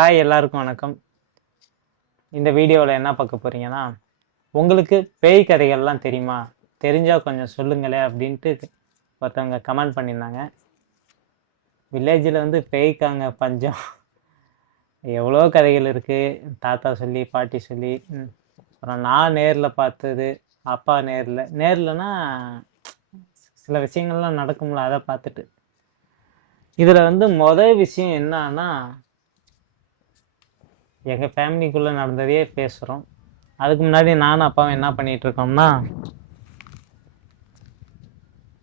Hi, எல்லாருக்கும் வணக்கம். இந்த வீடியோவில் என்ன பார்க்க போறீங்கன்னா, உங்களுக்கு பேய் கதைகள்லாம் தெரியுமா? தெரிஞ்சா கொஞ்சம் சொல்லுங்களேன் அப்படின்ட்டு ஒருத்தவங்க கமெண்ட் பண்ணியிருந்தாங்க. வில்லேஜில் வந்து பேய்க்காங்க பஞ்சம். எவ்வளோ கதைகள் இருக்கு. தாத்தா சொல்லி, பாட்டி சொல்லி. அப்புறம் நான் நேரில் பார்த்தது, அப்பா நேர்லனா சில விஷயங்கள்லாம் நடக்கும்ல, அதை பார்த்துட்டு. இதில் வந்து விஷயம் என்னன்னா, எங்கள் ஃபேமிலிக்குள்ளே நடந்ததையே பேசுகிறோம். அதுக்கு முன்னாடி நானும் அப்பாவும் என்ன பண்ணிட்டு இருக்கோம்னா,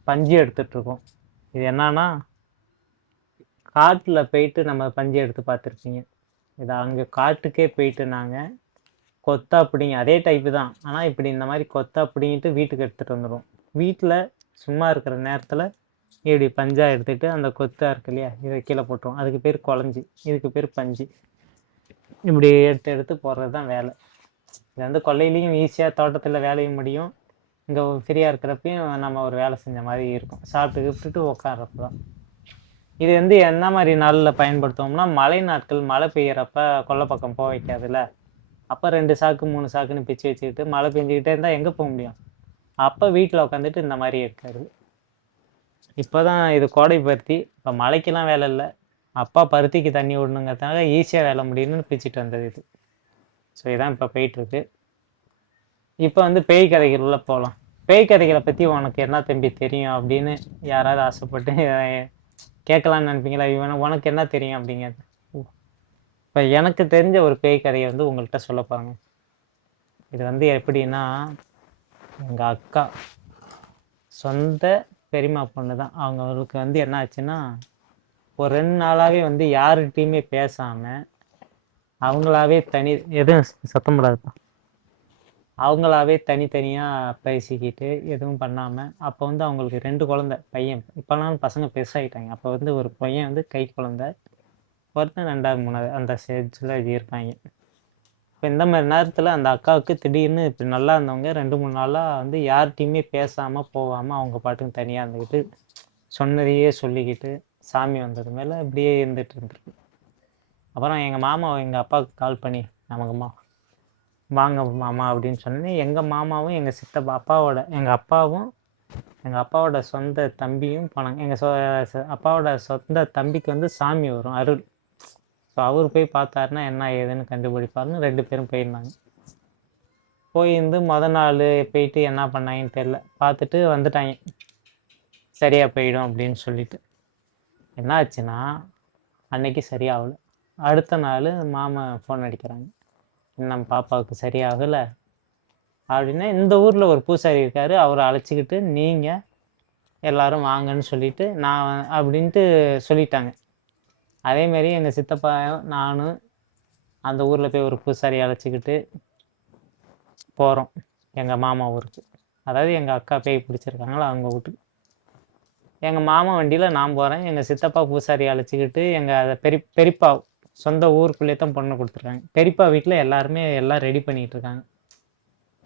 பஞ்சு எடுத்துட்டு இருக்கோம். இது என்னன்னா, காட்டில் போயிட்டு நம்ம பஞ்சு எடுத்து பார்த்துருப்பீங்க. இது அங்கே காட்டுக்கே போயிட்டு நாங்கள் கொத்தா பிடிங்க, அதே டைப்பு தான். ஆனால் இப்படி இந்த மாதிரி கொத்தா பிடிங்கிட்டு வீட்டுக்கு எடுத்துகிட்டு வந்துடுவோம். வீட்டில் சும்மா இருக்கிற நேரத்தில் இப்படி பஞ்சாக எடுத்துகிட்டு அந்த கொத்தா இருக்கு இல்லையா, இதை கீழே போட்டுருவோம். அதுக்கு பேர் குழஞ்சி, இதுக்கு பேர் பஞ்சு. இப்படி எடுத்து எடுத்து போடுறது தான் வேலை. இது வந்து கொல்லையிலையும் ஈஸியாக தோட்டத்தில் வேலையும் முடியும். இங்கே ஃப்ரீயாக இருக்கிறப்பையும் நம்ம ஒரு வேலை செஞ்ச மாதிரி இருக்கும். சாப்பிட்டு கிப்பிட்டு உட்கார்றப்ப தான். இது வந்து என்ன மாதிரி நாளில் பயன்படுத்துவோம்னா, மழை நாட்கள், மழை பெய்யறப்ப கொல்லை பக்கம் போக வைக்காதுல்ல, அப்போ 2 சாக்கு 3 சாக்குன்னு பிச்சு வச்சுக்கிட்டு மழை பெஞ்சிக்கிட்டே இருந்தால் எங்கே போக முடியும்? அப்போ வீட்டில் உட்காந்துட்டு இந்த மாதிரி இருக்காது. இப்போ தான் இது கோடை பருத்தி. இப்போ மழைக்கெல்லாம் வேலை இல்லை. அப்பா பருத்திக்கு தண்ணி விடணுங்கிறதுனால ஈஸியாக வேலை முடியும்னு பிச்சுட்டு வந்தது இது. ஸோ இதான் இப்போ போயிட்டுருக்கு. இப்போ வந்து பேய் கதைகளுள்ள போகலாம். பேய் கதைகளை பற்றி உனக்கு என்ன தம்பி தெரியும் அப்படின்னு யாராவது ஆசைப்பட்டு கேட்கலான்னு நினைப்பீங்களா? உனக்கு என்ன தெரியும் அப்படிங்கிறது. இப்போ எனக்கு தெரிஞ்ச ஒரு பேய் கதையை வந்து உங்கள்கிட்ட சொல்ல போகிறாங்க. இது வந்து எப்படின்னா, எங்கள் அக்கா சொந்த பெரியம்மா பொண்ணு தான். அவங்களுக்கு வந்து என்ன ஆச்சுன்னா, ஒரு 2 நாளாகவே வந்து யார்கிட்டையுமே பேசாமல் அவங்களாவே எதுவும் சத்தம் போடாதுப்பா, அவங்களாவே தனித்தனியாக பேசிக்கிட்டு எதுவும் பண்ணாமல், அப்போ வந்து அவங்களுக்கு 2 குழந்தை பையன். இப்போலாம் பசங்க பெருசாகிட்டாங்க. அப்போ வந்து ஒரு பையன் வந்து கை குழந்தை, ஒருத்தன் 2வது 3வது அந்த ஸ்டேஜில் இது இருப்பாங்க. இப்போ இந்த மாதிரி நேரத்தில் அந்த அக்காவுக்கு திடீர்னு இப்படி நல்லா இருந்தவங்க 2-3 நாளாக வந்து யார்கிட்டையுமே பேசாமல் போகாமல் அவங்க பாட்டுக்கு தனியாக இருந்துக்கிட்டு சொன்னதையே சொல்லிக்கிட்டு சாமி வந்தது மேலே இப்படியே இருந்துட்டு இருந்துருக்கு. அப்புறம் எங்கள் மாமா எங்கள் அப்பாவுக்கு கால் பண்ணி, நமக்குமா வாங்க மாமா அப்படின்னு சொன்னேன். எங்கள் மாமாவும் எங்கள் சித்தப்பா எங்கள் அப்பாவோட சொந்த தம்பியும் போனாங்க. எங்கள் அப்பாவோட சொந்த தம்பிக்கு வந்து சாமி வரும், அருள். ஸோ அவர் போய் பார்த்தாருன்னா என்ன ஏதுன்னு கண்டுபிடிப்பாருன்னு 2 பேரும் போயிருந்தாங்க. போயிருந்து நாள் போயிட்டு என்ன பண்ணாங்கன்னு தெரில, பார்த்துட்டு வந்துட்டாங்க. சரியாக போயிடும் அப்படின்னு சொல்லிட்டு. என்ன ஆச்சுன்னா, அன்னைக்கு சரியாகல. அடுத்த நாள் மாமா ஃபோன் அடிக்கிறாங்க, நம்ம பாப்பாவுக்கு சரியாகலை அப்படின்னா, இந்த ஊரில் ஒரு பூசாரி இருக்கார், அவரை அழைச்சிக்கிட்டு நீங்கள் எல்லோரும் வாங்கன்னு சொல்லிவிட்டு நான் அப்படின்ட்டு சொல்லிட்டாங்க. அதேமாரி எங்கள் சித்தப்பா நானும் அந்த ஊரில் போய் ஒரு பூசாரி அழைச்சிக்கிட்டு போகிறோம் எங்கள் மாமா ஊருக்கு. அதாவது எங்கள் அக்கா பேய் பிடிச்சிருக்காங்களோ அவங்க வீட்டுக்கு. எங்கள் மாமா வண்டியில் நான் போகிறேன். எங்கள் சித்தப்பா பூசாரி அழைச்சிக்கிட்டு எங்கள் பெரியப்பா சொந்த ஊருக்குள்ளே தான் பொண்ணு கொடுத்துருக்காங்க. பெரியப்பா வீட்டில் எல்லாருமே எல்லாம் ரெடி பண்ணிகிட்டு இருக்காங்க.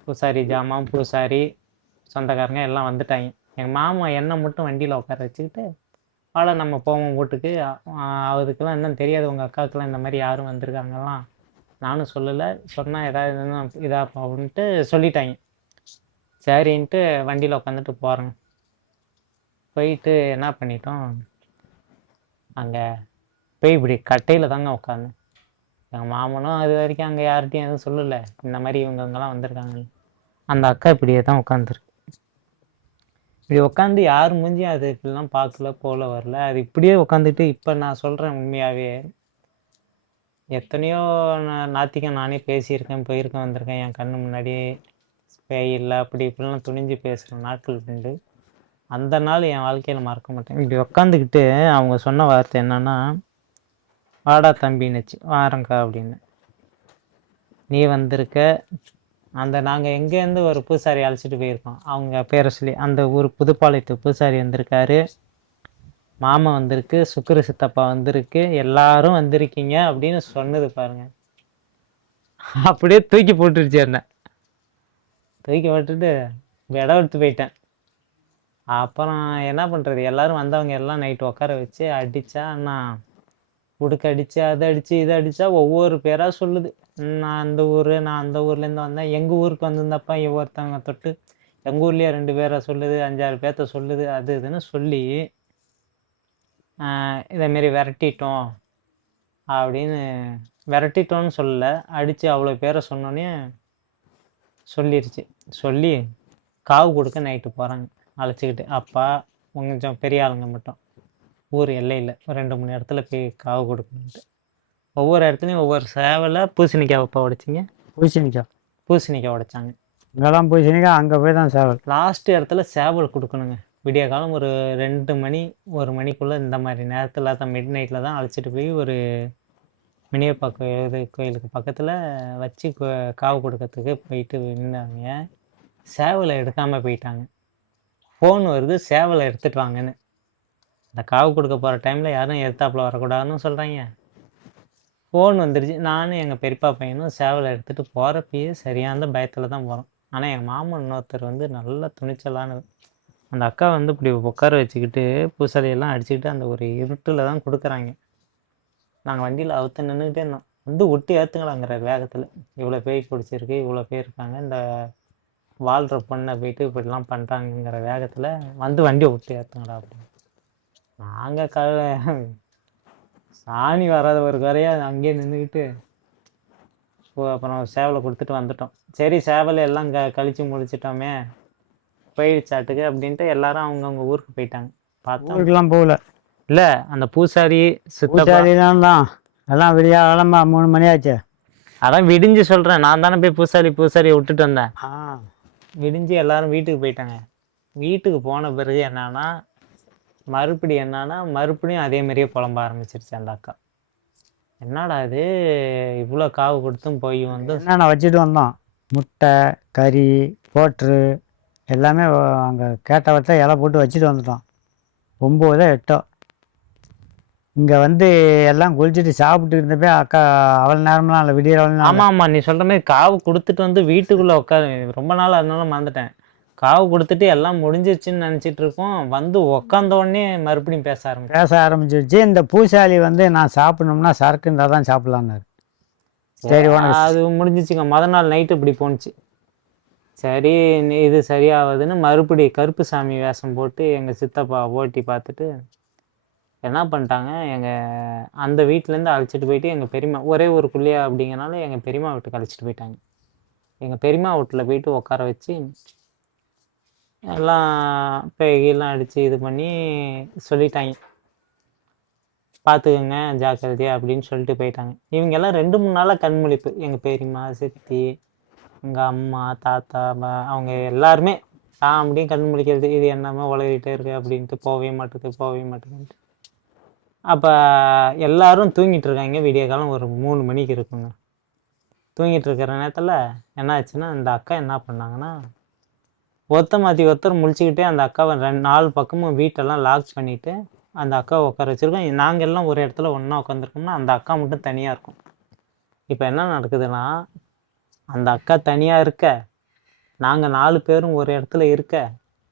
பூசாரி ஜாமான், பூசாரி சொந்தக்காரங்க எல்லாம் வந்துட்டாங்க. எங்கள் மாமா என்னை மட்டும் வண்டியில் உட்கார வச்சுக்கிட்டு, வாழை நம்ம போவோம் வீட்டுக்கு, அதுக்கெல்லாம் இன்னும் தெரியாது, உங்கள் அக்காவுக்கெல்லாம் இந்த மாதிரி யாரும் வந்திருக்காங்கலாம் நானும் சொல்லலை, சொன்னால் ஏதாவது இதாக அப்படின்ட்டு சொல்லிட்டாங்க. சரின்ட்டு வண்டியில் உட்காந்துட்டு போகிறேங்க. போயிட்டு என்ன பண்ணிட்டோம், அங்கே போய் இப்படி கட்டையில் தாங்க உட்காந்தேன். எங்கள் மாமனும் அது வரைக்கும் அங்கே யார்கிட்டையும் எதுவும் சொல்லலை, இந்த மாதிரி இவங்கெல்லாம் வந்திருக்காங்க. அந்த அக்கா இப்படியே தான் உட்காந்துருக்கு. இப்படி உட்காந்து யார் மூஞ்சியும் அது இப்படிலாம் பார்க்கல, போல வரல. அது இப்படியே உட்காந்துட்டு இப்போ நான் சொல்கிறேன் உண்மையாகவே, எத்தனையோ நாத்திகம் நானே பேசியிருக்கேன், போயிருக்கேன், வந்திருக்கேன். என் கண்ணு முன்னாடி பேய் இல்லை அப்படி இப்படிலாம் துணிஞ்சு பேசுகிற நாட்கள் உண்டு. அந்த நாள் என் வாழ்க்கையில் மறக்க மாட்டேன். இப்படி உட்காந்துக்கிட்டு அவங்க சொன்ன வார்த்தை என்னன்னா, வாடா தம்பின்னுச்சு, வாரங்கா அப்படின்னு. நீ வந்திருக்க, அந்த நாங்கள் எங்கேருந்து ஒரு பூசாரி அழைச்சிட்டு போயிருக்கோம், அவங்க பேரை சொல்லி. அந்த ஊர் புதுப்பாளையத்து பூசாரி வந்திருக்காரு, மாமா வந்திருக்கு, சுக்கர சித்தப்பா வந்திருக்கு, எல்லாரும் வந்திருக்கீங்க அப்படின்னு சொன்னது பாருங்க. அப்படியே தூக்கி போட்டுருச்சு என்ன. தூக்கி போட்டுட்டு இடம் எடுத்து போயிட்டேன். அப்புறம் என்ன பண்ணுறது, எல்லோரும் வந்தவங்க எல்லாம் நைட்டு உட்கார வச்சு அடித்தா, நான் உடுக்க அடிச்சு அதை அடிச்சு இதை அடிச்சா ஒவ்வொரு பேரா சொல்லுது. நான் அந்த ஊர், நான் அந்த ஊர்லேருந்து வந்தேன், எங்கள் ஊருக்கு வந்திருந்தப்ப ஒருத்தவங்க தொட்டு எங்கள் ஊர்லேயே 2 பேரை சொல்லுது, 5-6 பேர்த்த சொல்லுது, அது இதுன்னு சொல்லி இதேமாரி விரட்டிட்டோம் அப்படின்னு. விரட்டிட்டோன்னு சொல்லல, அடித்து அவ்வளோ பேரை சொன்னோன்னே சொல்லிருச்சு. சொல்லி காவு கொடுக்க நைட்டு போகிறாங்க அழைச்சிக்கிட்டு. அப்பா கொஞ்சம் பெரிய ஆளுங்க மட்டும் ஊர் எல்லையில் 2-3 இடத்துல போய் காவு கொடுக்கணுன்ட்டு. ஒவ்வொரு இடத்துலையும் ஒவ்வொரு சேவலை பூசணிக்காய் வைப்பா உடைச்சிங்க. பூசணிக்காய் உடைச்சாங்க. இங்கெல்லாம் பூசணிக்காய், அங்கே போய் தான் சேவல். லாஸ்ட் இடத்துல சேவல் கொடுக்கணுங்க. விடிய காலம் ஒரு 2 மணி 1 மணிக்குள்ளே இந்த மாதிரி நேரத்தில் தான், மிட் நைட்டில் தான் அழைச்சிட்டு போய் ஒரு மினியப்பா கோயிலுக்கு பக்கத்தில் வச்சு காவு கொடுக்கறதுக்கு போயிட்டு நின்றாங்க. சேவலை எடுக்காமல் போயிட்டாங்க. ஃபோன் வருது, சேவலை எடுத்துகிட்டு வாங்கன்னு. அந்த காவு கொடுக்க போகிற டைமில் யாரும் எடுத்தாப்புல வரக்கூடாதுன்னு சொல்கிறாங்க. ஃபோன் வந்துடுச்சு. நானும் எங்கள் பெரியப்பா பையனும் சேவலை எடுத்துகிட்டு போகிறப்பயே சரியான பயத்தில் தான் போகிறோம். ஆனால் எங்கள் மாமன் இன்னொருத்தர் வந்து நல்ல துணிச்சலானது. அந்த அக்கா வந்து இப்படி உட்கார வச்சுக்கிட்டு பூசலையெல்லாம் அடிச்சுக்கிட்டு அந்த ஒரு இருட்டில் தான் கொடுக்குறாங்க. நாங்கள் வண்டியில் அவுத்து நின்றுக்கிட்டே இருந்தோம். வந்து ஒட்டி ஏற்றுங்களாங்கிற வேகத்தில். இவ்வளோ பேய் பிடிச்சிருக்கு, இவ்வளோ பேர் இருக்காங்க, இந்த வாழ்கிற பொண்ணை போயிட்டு இப்படிலாம் பண்ணுறாங்கங்கிற வேகத்தில் வந்து வண்டியை ஒட்டி ஏற்றுங்கடா அப்படின்னு. நாங்கள் சாணி வராத ஒரு குறையாக அங்கேயே நின்றுக்கிட்டு அப்புறம் சேவலை கொடுத்துட்டு வந்துட்டோம். சரி, சேவலை எல்லாம் கழித்து முடிச்சிட்டோமே, போயிடுச்சாட்டுக்கு அப்படின்ட்டு எல்லாரும் அவங்கவுங்க ஊருக்கு போயிட்டாங்க. பார்த்தா ஊருக்கெல்லாம் போகல. இல்லை, அந்த பூசாரி தான் எல்லாம் விடியா கிளம்ப 3 மணி ஆச்சு. அதான் விடிஞ்சு சொல்கிறேன். நான் தானே போய் பூசாரியை விட்டுட்டு வந்தேன். விடிஞ்சு எல்லாரும் வீட்டுக்கு போயிட்டாங்க. வீட்டுக்கு போன பிறகு மறுபடியும் அதே மாதிரியே புலம்ப ஆரம்பிச்சிருச்சு அந்த அக்கா. என்னடா இது, இவ்வளோ காவு கொடுத்தும் போய் வந்து என்னென்ன வச்சுட்டு வந்தோம், முட்டை கறி போட்ரு எல்லாமே அங்கே கேட்டவற்ற இலை போட்டு வச்சுட்டு வந்துட்டோம். 9 8 இங்கே வந்து எல்லாம் குளிச்சுட்டு சாப்பிட்டு இருந்தப்பே அக்கா அவ்வளோ நேரம்லாம் இல்லை, விடிய. ஆமாம், நீ சொல்கிற மாதிரி காவு கொடுத்துட்டு வந்து வீட்டுக்குள்ளே உட்காரு. ரொம்ப நாள் அதனால மறந்துட்டேன். காவு கொடுத்துட்டு எல்லாம் முடிஞ்சிருச்சுன்னு நினச்சிட்டு இருக்கோம். வந்து உக்காந்த உடனே மறுபடியும் பேச ஆரம்பிச்சிருச்சு. இந்த பூசாரி வந்து நான் சாப்பிடணும்னா சரக்கு இருந்தால் தான் சாப்பிட்லான்னாரு. சரி, அது முடிஞ்சிச்சுங்க. மொதல் நாள் நைட்டு இப்படி போணுச்சு. சரி, இது சரியாகுதுன்னு மறுபடியும் கருப்பு சாமி வேஷம் போட்டு எங்கள் சித்தப்பா ஓட்டி பார்த்துட்டு என்ன பண்ணிட்டாங்க, எங்கள் அந்த வீட்டிலேருந்து அழைச்சிட்டு போயிட்டு எங்கள் பெரியம்மா ஒரே ஒரு பிள்ளையா அப்படிங்கிறனால எங்கள் பெரியம்மா வீட்டுக்கு அழைச்சிட்டு போயிட்டாங்க. எங்கள் பெரியம்மா வீட்டில் போயிட்டு உட்கார வச்சு எல்லாம் பேயெல்லாம் அடித்து இது பண்ணி சொல்லிட்டாங்க, பார்த்துக்கோங்க ஜாக்கிரதையா அப்படின்னு சொல்லிட்டு போயிட்டாங்க. இவங்கெல்லாம் 2-3 நாளாக கண்முழிப்பு. எங்கள் பெரியம்மா, சித்தி, எங்கள் அம்மா, தாத்தா, அவங்க எல்லாருமே அப்படியும் கண் முழிக்கிறது. இது என்னமோ உலகிட்டே இருக்கு அப்படின்ட்டு போகவே மாட்டேங்குதுன்ட்டு. அப்போ எல்லாரும் தூங்கிட்டு இருக்காங்க. விடிய காலம் ஒரு 3 மணிக்கு இருக்குங்க. தூங்கிட்டு இருக்கிற நேரத்தில் என்ன ஆச்சுன்னா, அந்த அக்கா என்ன பண்ணாங்கன்னா, ஒருத்தர் முழிச்சுக்கிட்டே அந்த அக்காவை 4 பக்கமும் வீட்டெல்லாம் லாக் பண்ணிவிட்டு அந்த அக்காவை உட்கார வச்சுருக்கோம். நாங்கள் எல்லாம் ஒரு இடத்துல ஒன்றா உட்காந்துருக்கோம்னா அந்த அக்கா மட்டும் தனியாக இருக்கும். இப்போ என்ன நடக்குதுன்னா, அந்த அக்கா தனியாக இருக்க, நாங்கள் 4 பேரும் ஒரு இடத்துல இருக்க,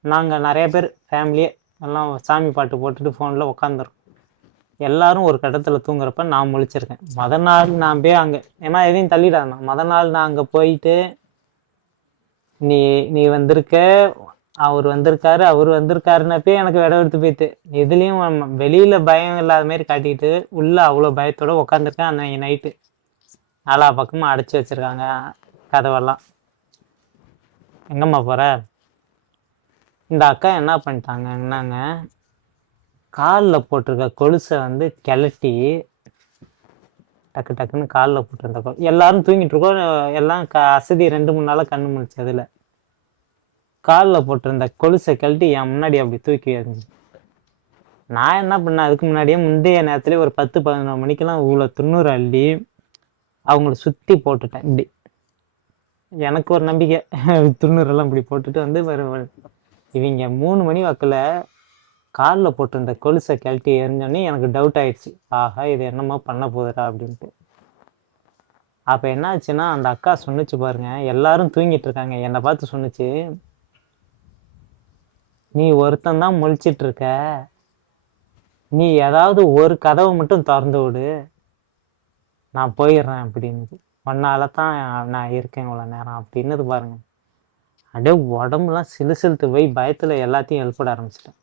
நாங்கள் நிறைய பேர் ஃபேமிலியே எல்லாம் சாமி பாட்டு போட்டுட்டு ஃபோனில் உட்காந்துருக்கோம். எல்லாரும் ஒரு கட்டத்தில் தூங்குறப்ப நான் முழிச்சிருக்கேன். மொதல் நாள் நான் போய் அங்கே, ஏன்னா எதையும் தள்ளிடாதுண்ணா, மொதல் நாள் நான் அங்கே போயிட்டு நீ வந்திருக்க, அவர் வந்திருக்காருன்னப்பே எனக்கு விட எடுத்து போயிட்டு, எதுலேயும் வெளியில் பயம் இல்லாத மாதிரி காட்டிக்கிட்டு உள்ளே அவ்வளோ பயத்தோடு உட்காந்துருக்கேன். அந்த நைட்டு 4 பக்கமும் அடைச்சி வச்சுருக்காங்க கதவெல்லாம். எங்கம்மா போகிற? இந்த அக்கா என்ன பண்ணிட்டாங்கன்னாங்க, காலில் போட்டிருக்க கொலுசை வந்து கிளட்டி டக்குன்னு காலில் போட்டிருந்த எல்லாரும் தூங்கிட்டு இருக்கோம். எல்லாம் அசதி 2-3 நாளாக கண்ணு முடிச்சதில் காலில் போட்டிருந்த கொலுசை கழட்டி என் முன்னாடி அப்படி தூக்கி எறிஞ்சு. நான் என்ன பண்ணேன், அதுக்கு முன்னாடியே முந்தைய நேரத்துலேயே ஒரு 10-11 மணிக்கெல்லாம் இவ்வளோ 90 அள்ளி அவங்கள சுற்றி போட்டுட்டேன். இப்படி எனக்கு ஒரு நம்பிக்கை, 90 இப்படி போட்டுட்டு வந்து இவங்க 3 மணி வாக்கில் காலில் போட்டிருந்த கொலுசை கழட்டி எறிஞ்சோடனே எனக்கு டவுட் ஆயிடுச்சு. ஆஹா, இது என்னமோ பண்ண போகுதுடா அப்படின்ட்டு. அப்போ என்ன ஆச்சுன்னா, அந்த அக்கா சொன்னிச்சு பாருங்க, எல்லாரும் தூங்கிட்டு இருக்காங்க, என்னை பார்த்து சொன்னிச்சு, நீ ஒருத்தன் தான் முழிச்சிட்டு இருக்க, நீ ஏதாவது ஒரு கதவை மட்டும் திறந்து விடு, நான் போயிடுறேன் அப்படின்னு. ஒன்னால தான் நான் இருக்கேன் இவ்வளோ நேரம் அப்படின்னது பாருங்க. அப்படியே உடம்புலாம் சிலுசிலுத்து போய் பயத்தில் எல்லாத்தையும் எழுப்பிட ஆரம்பிச்சிட்டேன்.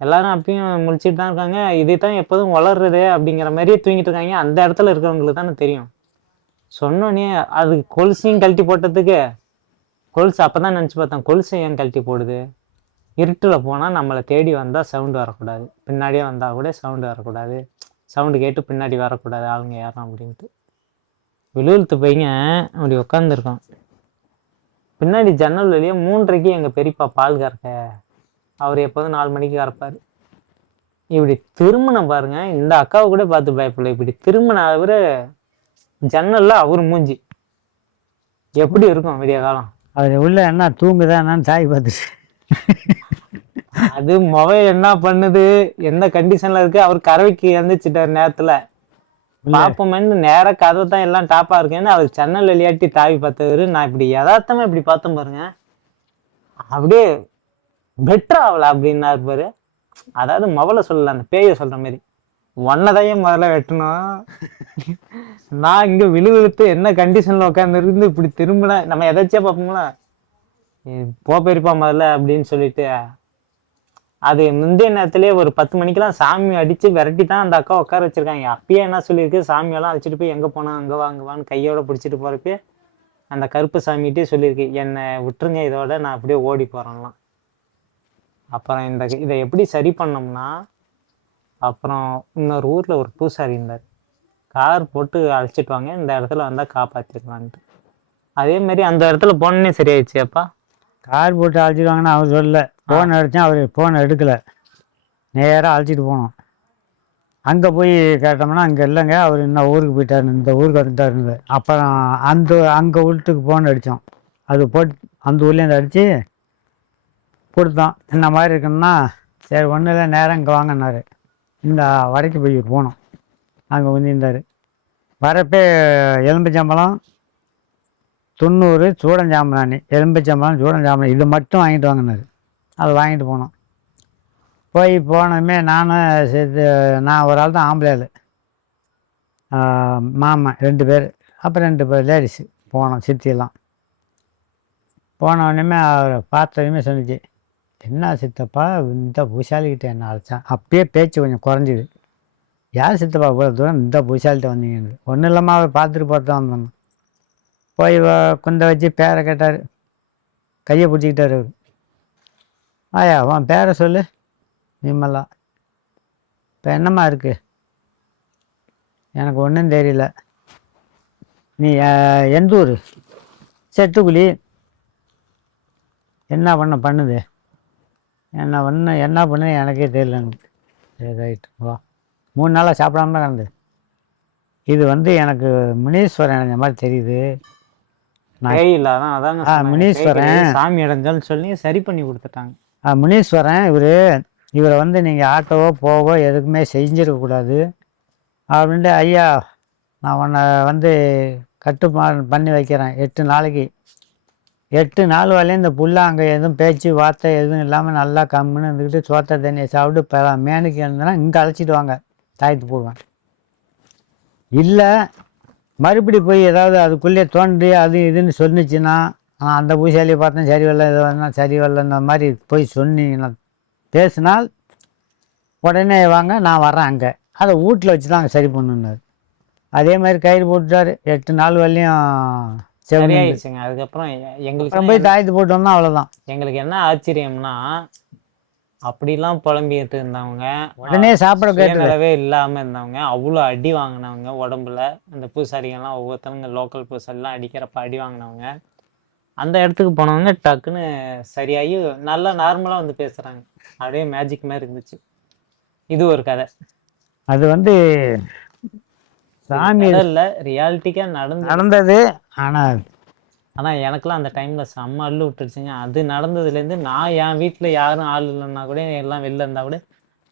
எல்லாரும் அப்பயும் முழிச்சிட்டு தான் இருக்காங்க. இதே தான் எப்போதும் வளர்றது அப்படிங்கிற மாதிரியே தூங்கிட்டு இருக்காங்க. அந்த இடத்துல இருக்கிறவங்களுக்கு தானே தெரியும். சொன்னோன்னே அது கொலுசையும் கழட்டி போட்டதுக்கு, கொலுசு அப்போ தான் நினச்சி பார்த்தேன், கொலுசை ஏன் கழட்டி போடுது? இருட்டில் போனால் நம்மளை தேடி வந்தால் சவுண்டு வரக்கூடாது, பின்னாடியே வந்தால் கூட சவுண்டு வரக்கூடாது, சவுண்டு கேட்டு பின்னாடி வரக்கூடாது ஆளுங்க யாரும் அப்படின்ட்டு விழுத்து போய்ங்க அப்படி உட்காந்துருக்கோம். பின்னாடி ஜன்னல் வழியே 3:30க்கு எங்கள் பெரியப்பா பால் கறக்க, அவர் எப்போதும் 4 மணிக்கு கறப்பார். இப்படி திரும்பின பாருங்க, இந்த அக்காவை கூட பார்த்து பயப்படல. இப்படி திரும்பின அவரு ஜன்னல்ல அவரு மூஞ்சி எப்படி இருக்கும் விடிய காலம். அது உள்ள என்ன தூங்குதா என்னன்னு தாய் பார்த்துச்சு. அது மொபைல் என்ன பண்ணுது, எந்த கண்டிஷன்ல இருக்கு, அவர் கறவைக்கு எழுந்துச்சிட்டார் நேரத்துல. பாப்போமேன்னு நேர கதவை தான் எல்லாம் டாப்பா இருக்கேன்னு அவர் ஜன்னல் விளையாட்டி தாவி பார்த்தவரு. நான் இப்படி யதார்த்தமா இப்படி பார்த்தேன் பாருங்க, அப்படியே பெட்ரா அவளை அப்படின்னாரு பாரு. அதாவது மொபைல சொல்லல, அந்த பேய சொல்ற மாதிரி. ஒன்னதையும் முதல்ல வெட்டணும். நான் இங்க விழுவிழுத்து என்ன கண்டிஷன்ல உட்காந்து இருந்து இப்படி திரும்பினா நம்ம எதாச்சியா பார்ப்போங்களா, பெரியப்பா முதல்ல அப்படின்னு சொல்லிட்டு. அது முந்தைய நேரத்திலேயே ஒரு 10 மணிக்கெல்லாம் சாமி அடிச்சு விரட்டி தான் அந்த அக்கா உட்கார வச்சிருக்காங்க. அப்பயே என்ன சொல்லியிருக்கு, சாமியெல்லாம் அழைச்சிட்டு போய் எங்க போனா அங்க வா அங்க வான்னு கையோட பிடிச்சிட்டு போறப்ப அந்த கருப்பு சாமிகிட்டே சொல்லியிருக்கு, என்னை விட்டுருங்க இதோட, நான் அப்படியே ஓடி போறேன்லாம். அப்புறம் இதை எப்படி சரி பண்ணோம்னா, அப்புறம் இன்னொரு ஊர்ல ஒரு பூசாரி இருந்தார், கார் போட்டு அழைச்சிட்டு வாங்க, இந்த இடத்துல வந்தா காப்பாத்திடலான்ட்டு. அதே மாதிரி அந்த இடத்துல போனே சரியாயிடுச்சு. அப்பா கார் போட்டு அழைச்சிடுவாங்கன்னு அவர் சொல்லல. ஃபோன் அடித்தேன், அவர் ஃபோனை எடுக்கலை. நேராக அழைச்சிட்டு போனோம். அங்கே போய் கேட்டோம்னா அங்கே இல்லைங்க, அவர் இன்னும் ஊருக்கு போயிட்டாரு, இந்த ஊருக்கு வந்துட்டாருங்க. அப்புறம் அங்கே வீட்டுக்கு ஃபோன் அடித்தோம். அது போட்டு அந்த ஊர்லேருந்து அடித்து கொடுத்தோம். இந்த மாதிரி இருக்குன்னா சரி ஒன்றும் இல்லை, நேரம் இங்கே வாங்கினார். இந்த வடக்கு போய் போனோம். அங்கே வந்துருந்தார். வரப்போ எலும்பிச்சம்பழம் 90, சூடஞ்சாம்பிராணி, எலும்பிச்சம்பழம் சூடஞ்சாம்பிராணி இது மட்டும் வாங்கிட்டு வாங்கினார். அதை வாங்கிட்டு போனோம். போனோமே நான் ஒரு ஆள் தான் ஆம்பளை ஆள், மாமன் 2 பேர், அப்புறம் 2 பேர் லேடிஸு போனோம். சித்தியெல்லாம் போனோடனே அவரை பார்த்ததுமே சொன்னிச்சு, என்ன சித்தப்பா இந்த பூசாலிக்கிட்ட என்ன அழைச்சான். அப்பயே பேச்சு கொஞ்சம் குறைஞ்சிது. யார் சித்தப்பா இவ்வளோ தூரம் இந்த பூசாலிகிட்ட வந்தீங்கன்னு. ஒன்றும் இல்லாமல் அவர் பார்த்துட்டு போட்டு தான் வந்தோம். போய் குந்த வச்சு பேரை கேட்டார், கையை பிடிச்சிக்கிட்டார் அவர். ஆயா உன் பேரை சொல்லு. நிம்மலா. இப்போ என்னம்மா இருக்கு? எனக்கு ஒன்றும் தெரியல. நீ எந்த ஊர்? செத்துக்குழி. என்ன பண்ணுது? என்ன பண்ணுது எனக்கே தெரியலன்னு. சரி ரைட்டு வா. 3 நாளாக சாப்பிடாம தான் கிடந்து. இது எனக்கு முனீஸ்வரன் அடைஞ்ச மாதிரி தெரியுது. முனீஸ்வரன் சாமி அடைஞ்சாலும் சொல்லி சரி பண்ணி கொடுத்துட்டாங்க. முனீஸ்வரன் இவரை நீங்கள் ஆட்டோவோ போவோ எதுக்குமே செஞ்சிடக்கூடாது அப்படின்ட்டு, ஐயா நான் உன்னை கட்டுப்பாடு பண்ணி வைக்கிறேன் 8 நாளைக்கு. 8 நாள் வரையும் இந்த புல்ல அங்கே எதுவும் பேச்சு வார்த்தை எதுவும் இல்லாமல் நல்லா கம்முன்னு இருந்துக்கிட்டு சோத்த தண்ணியை சாப்பிட்டு மேனுக்கு இருந்தேன்னா இங்கே அழைச்சிட்டு வாங்க, தாய்த்து போடுவேன். இல்லை மறுபடி போய் ஏதாவது அதுக்குள்ளே தோண்டி அது இதுன்னு சொன்னிச்சுன்னா, அந்த பூசாலியை பார்த்தேன் சரி வரல, இது வரலாம் சரி வரல, இந்த மாதிரி போய் சொன்னீங்கன்னா பேசினால் உடனே வாங்க நான் வரேன் அங்கே, அதை வீட்டில் வச்சு தான் அங்கே சரி பண்ணுனார். அதே மாதிரி கயிறு போட்டுட்டார். 8 நாள் வரலையும் சரியாயிடுச்சுங்க. அதுக்கப்புறம் எங்களுக்கு போய் தாயத்து போட்டு வந்தோம், அவ்வளோதான். எங்களுக்கு என்ன ஆச்சரியம்னா, அப்படிலாம் புலம்பிட்டு இருந்தவங்க, உடனே சாப்பிட கேட்டவே இல்லாமல் இருந்தவங்க, அவ்வளோ அடி வாங்கினவங்க உடம்புல. அந்த பூசாரிகள்லாம் ஒவ்வொருத்தவங்க லோக்கல் பூசாரிலாம் அடிக்கிறப்ப அடி வாங்கினவங்க, அந்த இடத்துக்கு போனவங்க டக்குன்னு சரியாகி நல்லா நார்மலாக வந்து பேசுகிறாங்க. அப்படியே மேஜிக் மாதிரி இருந்துச்சு. இது ஒரு கதை. அது சாமி இல்லை, ரியாலிட்டிக்காக நடந்தது. ஆனால் எனக்குலாம் அந்த டைமில் செம்ம அள்ளு விட்டுருச்சுங்க. அது நடந்ததுலேருந்து நான் என் வீட்டில் யாரும் ஆள் இல்லைன்னா கூட, எல்லாம் வெளில இருந்தால் கூட,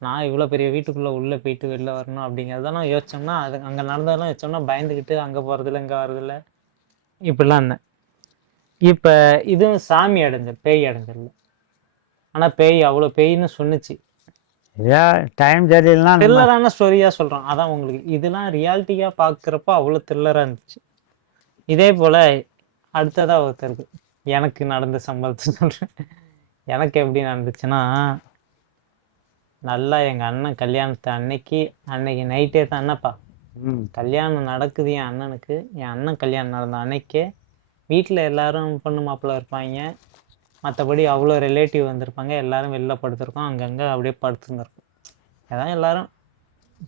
நான் இவ்வளோ பெரிய வீட்டுக்குள்ளே உள்ளே போயிட்டு வெளில வரணும் அப்படிங்கிறதெல்லாம் யோசிச்சோம்னா, அது அங்கே நடந்ததெல்லாம் வச்சோம்னா பயந்துக்கிட்டு அங்கே போகிறதில்ல இங்கே வரதில்ல இப்படிலாம் இருந்தேன். இப்போ இதுவும் சாமி அடைஞ்சல், பேய் அடைஞ்சல். ஆனால் பேய் அவ்வளோ பேய்ன்னு சொன்னிச்சு. டைம் சரியில்லைன்னா நம்ம த்ரில்லரான ஸ்டோரியா சொல்றோம். அதான் உங்களுக்கு இதெல்லாம் ரியாலிட்டியா பார்க்குறப்போ அவ்வளோ த்ரில்லரா இருந்துச்சு. இதே போல அடுத்ததா ஒருத்தருக்கு எனக்கு நடந்த சம்பவத்தை சொல்றேன். எனக்கு எப்படி நடந்துச்சுன்னா, நல்லா எங்க அண்ணன் கல்யாணத்து அன்னைக்கு நைட்டே தான் என்னப்பா ம் கல்யாணம் நடக்குது என் அண்ணனுக்கு. என் அண்ணன் கல்யாணம் நடந்த அன்னைக்கே வீட்டில் எல்லாரும் பொண்ணு மாப்பிள்ளை இருப்பாங்க. மற்றபடி அவ்வளோ ரிலேட்டிவ் வந்திருப்பாங்க. எல்லாரும் வெளில படுத்திருக்கோம். அங்கங்கே அப்படியே படுத்துருந்துருக்கோம். அதான் எல்லாரும்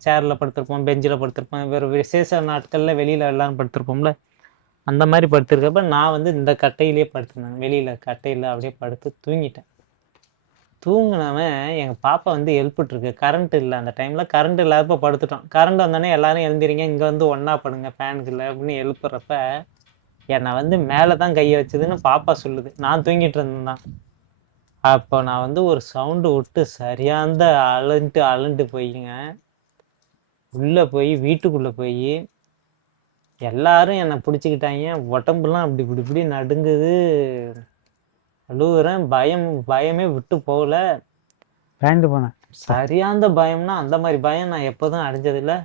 சேரில் படுத்திருப்போம், பெஞ்சில் படுத்திருப்போம். வேறு விசேஷ நாட்களில் வெளியில் எல்லாரும் படுத்திருப்போம்ல, அந்த மாதிரி படுத்திருக்கப்ப நான் வந்து இந்த கட்டையிலே படுத்திருந்தேன். வெளியில் கட்டையில் அப்படியே படுத்து தூங்கிட்டேன். தூங்குனவன் எங்கள் பாப்பா வந்து எழுப்பிட்டுருக்கு. கரண்ட் இல்லை அந்த டைமில். கரண்ட் இல்லாதப்போ படுத்துட்டோம். கரண்ட் வந்தோடனே எல்லாரும் எழுந்திரிங்க, இங்கே வந்து ஒன்றா படுங்க ஃபேனுக்கு இல்லை அப்படின்னு எழுப்புறப்ப என்னை வந்து மேலே தான் கையை வச்சதுன்னு பாப்பா சொல்லுது. நான் தூங்கிட்டு இருந்தேன் தான். அப்போ நான் வந்து ஒரு சவுண்டு விட்டு சரியாந்த அழுண்டு போய்ங்க. உள்ளே போய் வீட்டுக்குள்ளே போய் எல்லாரும் என்னை பிடிச்சிக்கிட்டாங்க. உடம்புலாம் அப்படி இப்படி இப்படி நடுங்குது. அழுகுறேன். பயமே விட்டு போகல. பயந்து போனேன். சரியாந்த பயம்னா அந்த மாதிரி பயம் நான் எப்போதும் அடைஞ்சதில்லை.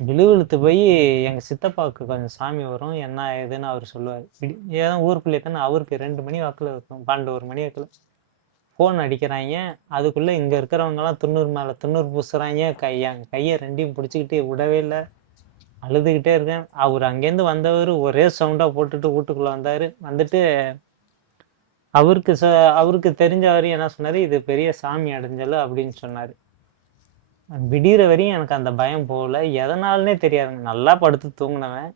விழுவிழுத்து போய் எங்கள் சித்தப்பாவுக்கு கொஞ்சம் சாமி வரும், என்ன ஏதுன்னு அவர் சொல்லுவார். ஏதோ ஊருக்குள்ளே தானே. அவருக்கு 2 மணி வாக்கில் இருக்கும், 12 மணி வாக்கில் ஃபோன் அடிக்கிறாங்க. அதுக்குள்ளே இங்கே இருக்கிறவங்கலாம் 90 மேலே 90 பூசுகிறாங்க. என் கையை ரெண்டையும் பிடிச்சிக்கிட்டு விடவே இல்லை. அழுதுகிட்டே இருக்கேன். அவர் அங்கேருந்து வந்தவர் ஒரே சவுண்டாக போட்டுட்டு வீட்டுக்குள்ளே வந்தார். வந்துட்டு அவருக்கு தெரிஞ்சவர் என்ன சொன்னார், இது பெரிய சாமி அடைஞ்சல் அப்படின்னு சொன்னார். விடிகிற வரையும் எனக்கு அந்த பயம் போகல. எதனாலனே தெரியாதுங்க. நல்லா படுத்து தூங்கினவன்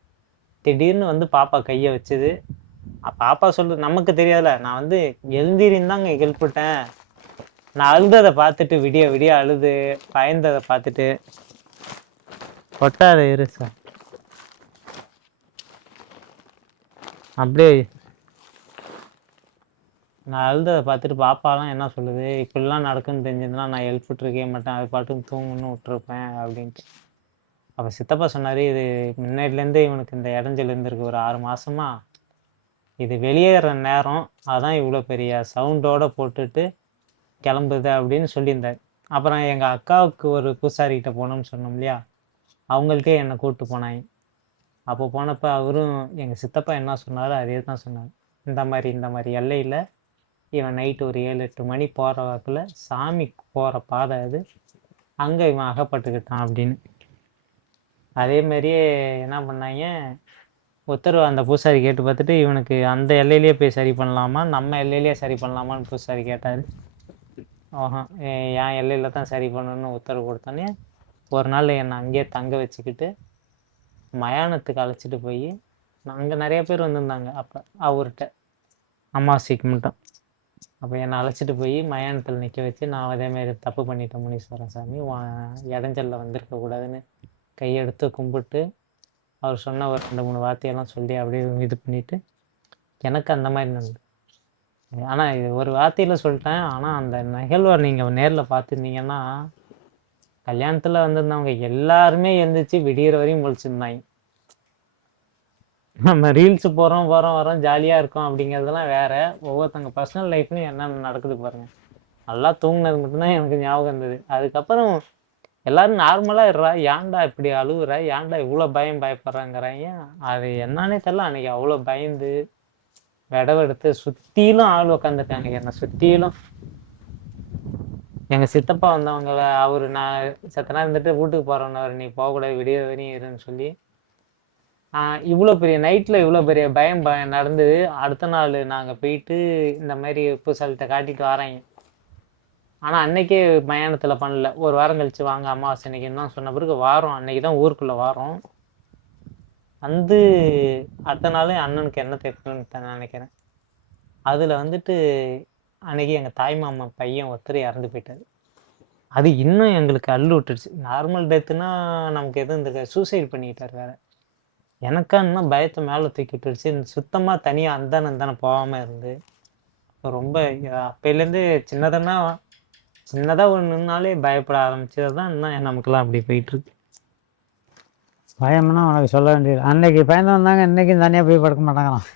திடீர்னு வந்து பாப்பா கையை வச்சுது. பாப்பா சொல்லு நமக்கு தெரியாதுல. நான் வந்து எழுந்திரின்னு தாங்க எழுப்பிட்டேன். நான் அழுததை பார்த்துட்டு விடிய விடிய அழுது பயந்ததை பார்த்துட்டு கொட்டாத இரு சார். அப்படியே நான் அழுததை பார்த்துட்டு பாப்பாலாம் என்ன சொல்லுது, இப்படிலாம் நடக்குன்னு தெரிஞ்சதுன்னா நான் எழுப்பிட்டுருக்கே மாட்டேன், அது பாட்டுக்கு தூங்கணும்னு விட்டுருப்பேன் அப்படின்ட்டு. அப்போ சித்தப்பா சொன்னார், இது முன்னாடிலேருந்தே இவனுக்கு இந்த இடைஞ்சல் இருந்திருக்கு ஒரு 6 மாதமா. இது வெளியேற நேரம், அதான் இவ்வளோ பெரிய சவுண்டோடு போட்டுட்டு கிளம்புது அப்படின்னு சொல்லியிருந்தார். அப்புறம் எங்கள் அக்காவுக்கு ஒரு பூசாரிக்கிட்ட போனோம்னு சொன்னோம் இல்லையா, அவங்கள்ட்டே என்னை கூப்பிட்டு போனாங்க. அப்போ போனப்போ அவரும் எங்கள் சித்தப்பா என்ன சொன்னாரோ அதே தான் சொன்னார். இந்த மாதிரி எல்லையில் இவன் நைட்டு ஒரு 7-8 மணி போகிற வாக்கில் சாமி போகிற பாதை அது, அங்கே இவன் அகப்பட்டுக்கிட்டான் அப்படின்னு. அதே மாதிரியே என்ன பண்ணாங்க, உத்தரவு அந்த பூசாரி கேட்டு பார்த்துட்டு இவனுக்கு அந்த எல்லையிலேயே போய் சரி பண்ணலாமா, நம்ம எல்லையிலேயே சரி பண்ணலாமான்னு பூசாரி கேட்டார். ஓஹோ, என் எல்லையில் தான் சரி பண்ணணும்னு உத்தரவு கொடுத்தோன்னே ஒரு நாள் என்னை அங்கேயே தங்க வச்சுக்கிட்டு மயானத்துக்கு அழைச்சிட்டு போய், அங்கே நிறைய பேர் வந்திருந்தாங்க அப்போ அவர்கிட்ட அமாவாசைக்கு மட்டும். அப்போ என்னை அழைச்சிட்டு போய் மயானத்தில் நிற்க வச்சு, நான் அதேமாரி தப்பு பண்ணிட்டேன் முனீஸ்வரன் சாமி, இடைஞ்சலில் வந்திருக்கக்கூடாதுன்னு கையெடுத்து கும்பிட்டு அவர் சொன்ன ஒரு 2-3 வார்த்தையெல்லாம் சொல்லி அப்படியே இது பண்ணிவிட்டு எனக்கு அந்த மாதிரி நடந்தது. ஆனால் இது ஒரு வார்த்தையில் சொல்லிட்டேன். ஆனால் அந்த நிகழ்வை நீங்கள் நேரில் பார்த்துருந்தீங்கன்னா, கல்யாணத்தில் வந்திருந்தவங்க எல்லாருமே எழுந்திரிச்சு விடிகிற வரையும் முழிச்சிருந்தாங்க. நம்ம ரீல்ஸ் போகிறோம் வரோம் ஜாலியாக இருக்கோம் அப்படிங்கிறதெல்லாம் வேற. ஒவ்வொருத்தவங்க பர்சனல் லைஃப்லையும் என்னென்ன நடக்குது பாருங்கள். நல்லா தூங்கினது மட்டும்தான் எனக்கு ஞாபகம் இருந்தது. அதுக்கப்புறம் எல்லாரும் நார்மலாக இருறா, ஏன்டா இப்படி அழுகுற, ஏன்டா இவ்வளோ பயப்படுறாங்கிறாங்க. அது என்னன்னே தெரியல. அன்னைக்கு அவ்வளோ பயந்து விடவெடுத்து சுற்றிலும் ஆள் உக்காந்துட்டாங்க. என்னை சுற்றிலும் எங்கள் சித்தப்பா வந்தவங்கள அவர் நான் செத்த நேரம் இருந்துட்டு வீட்டுக்கு போகிறோன்னவர், நீ போகக்கூடாது விடிய வரையும் இருன்னு சொல்லி. இவ்வளோ பெரிய நைட்டில் இவ்வளோ பெரிய பயம் நடந்தது. அடுத்த நாள் நாங்கள் போயிட்டு இந்த மாதிரி பூசாரிகிட்ட காட்டிட்டு வராங்க. ஆனால் அன்னைக்கே மயானத்தில் பண்ணல. ஒரு வாரம் கழிச்சு வாங்க அமாவாசை அன்னைக்குன்னு தான் சொன்ன பிறகு வாரம் அன்னைக்கு தான் ஊருக்குள்ளே வாரம் வந்து அடுத்த நாள் அண்ணனுக்கு என்ன தேவைன்னு நினைக்கிறேன். அதில் வந்துட்டு அன்னைக்கு எங்கள் தாய் மாமா பையன் ஒருத்தர் இறந்து போயிட்டார். அது இன்னும் எங்களுக்கு அள்ளு விட்டுருச்சு. நார்மல் டெத்துனா நமக்கு எதுவும் இந்த சூசைட் பண்ணிக்கிட்டார் வேற. எனக்கா இன்னும் பயத்தை மேலே தூக்கி விட்டுருச்சு. சுத்தமாக தனியாக அந்தானே போகாமல் இருந்து ரொம்ப அப்பையிலேருந்து சின்னதாக ஒன்றுனாலே பயப்பட ஆரம்பிச்சது தான் இன்னும் நமக்குலாம் அப்படி போயிட்டுருக்கு. பயம்னா உனக்கு சொல்ல வேண்டியது. அன்னைக்கு பயந்து வந்தாங்க, இன்றைக்கும் தனியாக போய் படுக்க மாட்டாங்களாம்.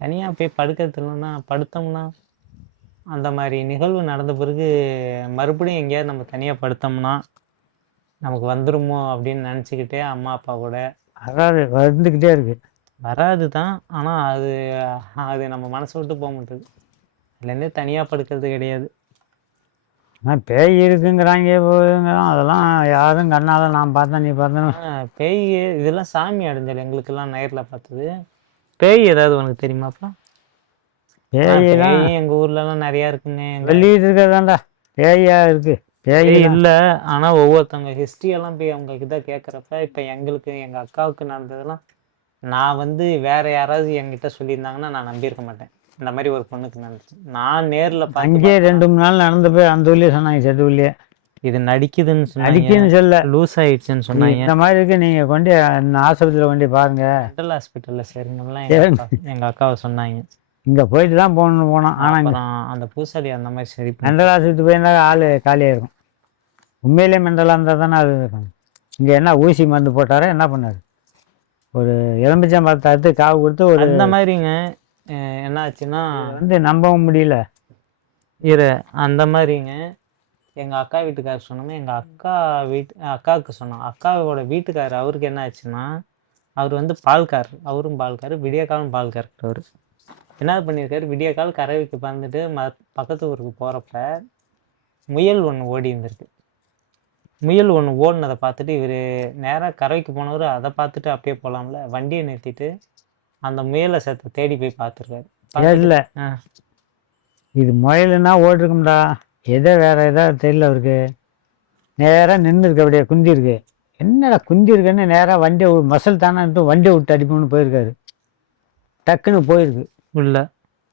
தனியாக போய் படுக்கிறது இல்லைன்னா படுத்தோம்னா அந்த மாதிரி நிகழ்வு நடந்த பிறகு மறுபடியும் எங்கேயாவது நம்ம தனியாக படுத்தோம்னா நமக்கு வந்துருமோ அப்படின்னு நினச்சிக்கிட்டே அம்மா அப்பா கூட அதாவது வந்துக்கிட்டே இருக்கு. வராது தான், ஆனால் அது அது நம்ம மனசை விட்டு போக மாட்டேது. அதுலேருந்தே தனியாக படுக்கிறது கிடையாது. ஆனால் பேய் இருக்குங்கிறாங்க போகுங்கிறான், அதெல்லாம் யாரும் கண்ணால் நான் பார்த்தேன் நீ பார்த்தேன். பேய் இதெல்லாம் சாமி அடைஞ்சல் எங்களுக்கெல்லாம் நேரில் பார்த்தது. பேய் ஏதாவது உனக்கு தெரியுமாப்பா? பேயெல்லாம் பேய் எங்கள் ஊர்லலாம் நிறையா இருக்குங்க. வெளியிட்டு இருக்கிறதாண்டா பேயா இருக்கு. பேய் இல்லை, ஆனால் ஒவ்வொருத்தவங்க ஹிஸ்ட்ரியெல்லாம் போய் அவங்க கிட்ட கேட்குறப்ப இப்போ எங்களுக்கு எங்கள் அக்காவுக்கு நடந்ததெல்லாம் நான் வந்து வேற யாராவது என்கிட்ட சொல்லியிருந்தாங்கன்னா நான் நம்பியிருக்க மாட்டேன். இந்த மாதிரி ஒரு பொண்ணுக்கு நடந்துச்சு, நான் நேரில் அங்கேயே 2-3 நாள் நடந்து போய் அந்த ஊர்லேயே சொன்னாங்க, செட்டு ஊர்லேயே இது நடிக்குதுன்னு சொன்னாங்க, அடிக்குன்னு சொல்ல லூஸ் ஆயிடுச்சுன்னு சொன்னாங்க. இந்த மாதிரி இருக்கு, நீங்கள் கொண்டு அந்த ஆஸ்பத்திரியில் கொண்டு பாருங்க, மென்டல் ஹாஸ்பிட்டலில் சரிங்கலாம் எங்கள் அக்காவை சொன்னாங்க. இங்கே போயிட்டு தான் போனோம். ஆனால் அந்த பூசாரி அந்த மாதிரி சரி மெண்டல் ஹாஸ்பிட்டல் போயிருந்தா ஆள் காலியாக இருக்கும். உண்மையிலே மெண்டலாக இருந்தால் தானே அது இருக்கும். இங்கே என்ன ஊசி மருந்து போட்டாரா என்ன பண்ணார்? ஒரு எலும்பிச்சம் மரத்தை எடுத்து காவு கொடுத்து ஒரு அந்த மாதிரிங்க. என்ன ஆச்சுன்னா வந்து நம்பவும் முடியல. அந்த மாதிரிங்க எங்கள் அக்கா வீட்டுக்காரர் சொன்னோமே, எங்கள் அக்காவுக்கு சொன்னோம். அக்காவோட வீட்டுக்காரர் அவருக்கு என்ன ஆச்சுன்னா, அவர் வந்து பால்கார், அவரும் பால்கார், விடிய காலம் பால்கார். அவர் என்ன பண்ணியிருக்காரு, விடிய கால் கறவைக்கு பறந்துட்டு பக்கத்து ஊருக்கு போகிறப்ப முயல் ஒன்று ஓடி இருந்திருக்கு. முயல் ஒன்று ஓடினதை பார்த்துட்டு இவர் நேராக கறவைக்கு போனவர் அதை பார்த்துட்டு அப்படியே போகலாம்ல, வண்டியை நிறுத்திட்டு அந்த முயலை சேர்த்து தேடி போய் பார்த்துருக்காரு. இல்லை இது முயலுன்னா ஓடிருக்கும்டா, எதோ வேற ஏதாவது தெரியல அவருக்கு. நேராக நின்று இருக்கு, அப்படியே குந்தி இருக்கு. என்னடா குந்தி இருக்குன்னு நேராக வண்டியை மசல் தானே வண்டியை விட்டு அடிப்போம்னு போயிருக்காரு. டக்குன்னு போயிருக்கு உள்ள.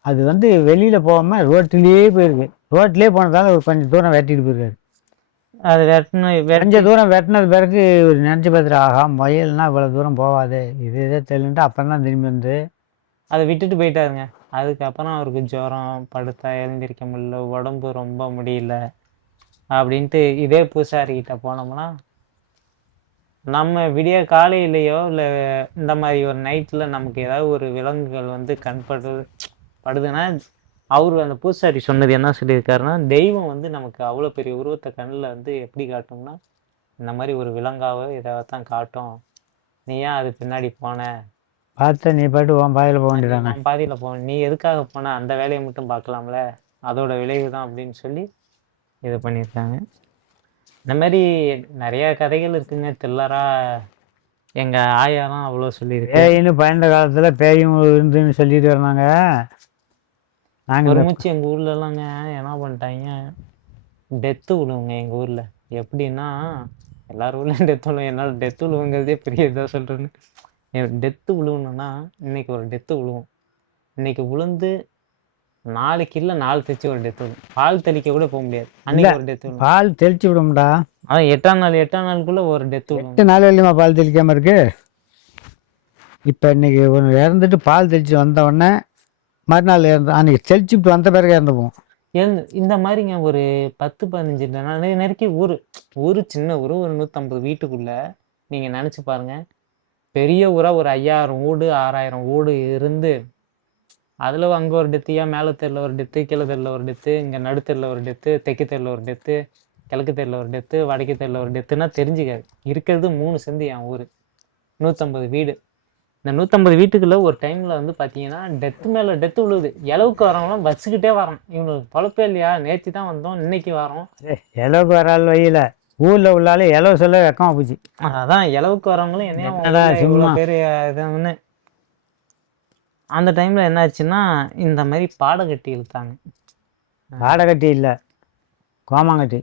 அது வந்து வெளியில் போகாமல் ரோட்டிலேயே போயிருக்கு. ரோட்டிலே போனதால ஒரு கொஞ்சம் தூரம் வெட்டிட்டு போயிருக்காரு. அது கொஞ்சம் தூரம் வெட்டினது பிறகு நினச்சி பார்த்துட்டு, ஆகா முயல்னா இவ்வளோ தூரம் போகாது, இது இதே தெரியலன்ட்டு அப்புறம் தான் திரும்பி வந்து அதை விட்டுட்டு போயிட்டாருங்க. அதுக்கப்புறம் அவருக்கு ஜுரம், படுத்தா எழுந்திரிக்க முடியல, உடம்பு ரொம்ப முடியல அப்படின்ட்டு இதே பூசாரிக்கிட்ட போனோம்னா, நம்ம விடிய காலையிலையோ இல்லை இந்த மாதிரி ஒரு நைட்டில் நமக்கு ஏதாவது ஒரு விலங்குகள் வந்து படுதுன்னா, அவர் அந்த பூசாரி சொன்னது என்ன சொல்லியிருக்காருன்னா, தெய்வம் வந்து நமக்கு அவ்வளோ பெரிய உருவத்தை கண்ணில் வந்து எப்படி காட்டும்னா, இந்த மாதிரி ஒரு விலங்காவோ ஏதாவது தான் காட்டும். நீ ஏன் அது பின்னாடி போன, பார்த்த நீ பாட்டு உன் பாதையில் போக வேண்டியதானே, நான் பாதியில் போனேன், நீ எதுக்காக போன, அந்த வேலையை மட்டும் பார்க்கலாம்ல, அதோட விளைவு தான் அப்படின்னு சொல்லி இது பண்ணியிருக்காங்க. இந்த மாதிரி நிறைய கதைகள் இருக்குங்க. தில்லரா எங்கள் ஆயாலாம் அவ்வளோ சொல்லியிருக்கு. பேயின்னு பயந்த காலத்தில் பேயும் இருந்துன்னு சொல்லிட்டு வந்தாங்க. நாங்கள் ஒரு மூச்சு எங்கள் ஊர்லலாங்க என்ன பண்ணிட்டாங்க, டெத்து விழுவுங்க எங்கள் ஊரில். எப்படின்னா எல்லார் ஊர்லேயும் டெத்து விழுவும், என்னால் டெத்து விழுவுங்கிறதே பெரிய இதாக சொல்கிறேன்னு. டெத்து விழுவணுன்னா இன்னைக்கு ஒரு டெத்து விழுவும், இன்னைக்கு விழுந்து நாளைக்கு இல்லை 4 தெளிச்சு ஒரு டெத்து விடும். பால் தெளிக்க கூட போக முடியாது, அன்னைக்கு ஒரு டெத்து விடும். பால் தெளிச்சு விடும்டா, அதான் 8ஆம் நாளுக்குள்ளே ஒரு டெத்து விடும். 8 நாள் வரையுமா பால் தெளிக்காமல் இருக்கு? இப்போ இன்னைக்கு ஒன்று இறந்துட்டு பால் தெளிச்சு வந்த உடனே மறுநாள் அன்னைக்கு தெளிச்சுட்டு வந்த பிறகு இறந்துப்போம். இந்த மாதிரிங்க ஒரு 10-15 நெருக்கி ஊர் சின்ன ஊர், ஒரு 150 வீட்டுக்குள்ளே நீங்கள் நினச்சி பாருங்கள். பெரிய ஊராக ஒரு 5000 வீடு 6000 வீடு இருந்து அதில் அங்கே ஒரு டெத்து, மேலே தெருவில் ஒரு டெத்து, கீழே தெருவில் ஒரு டெத்து, இங்கே நடுத்தெருவில் ஒரு டெத்து, தெற்கு தெருவில் ஒரு டெத்து, கிழக்கு தெருவில் ஒரு டெத்து, வடக்கு தெருவில் ஒரு டெத்துன்னா தெரிஞ்சுக்காது. இருக்கிறது 3 செந்து என் ஊர், 150 வீடு. இந்த 150 வீட்டுக்குள்ளே ஒரு டைமில் வந்து பார்த்தீங்கன்னா டெத்து மேலே டெத்து விழுவுது. இளவுக்கு வரவங்களாம் வச்சுக்கிட்டே வரோம். இவங்களுக்கு பொழப்பே இல்லையா, நேற்று தான் வந்தோம் இன்னைக்கு வரோம். இளவுக்கு வரால் வழியில் ஊரில் உள்ளாலே இளவு சொல்ல வெக்கமாக போச்சு. அதான் இளவுக்கு வரவங்களும் என்ன சும்மா பேர் இதுன்னு. அந்த டைமில் என்னாச்சுன்னா இந்த மாதிரி பாடகட்டி இழுத்தாங்க. பாடகட்டி இல்லை, கோமாங்கட்டி.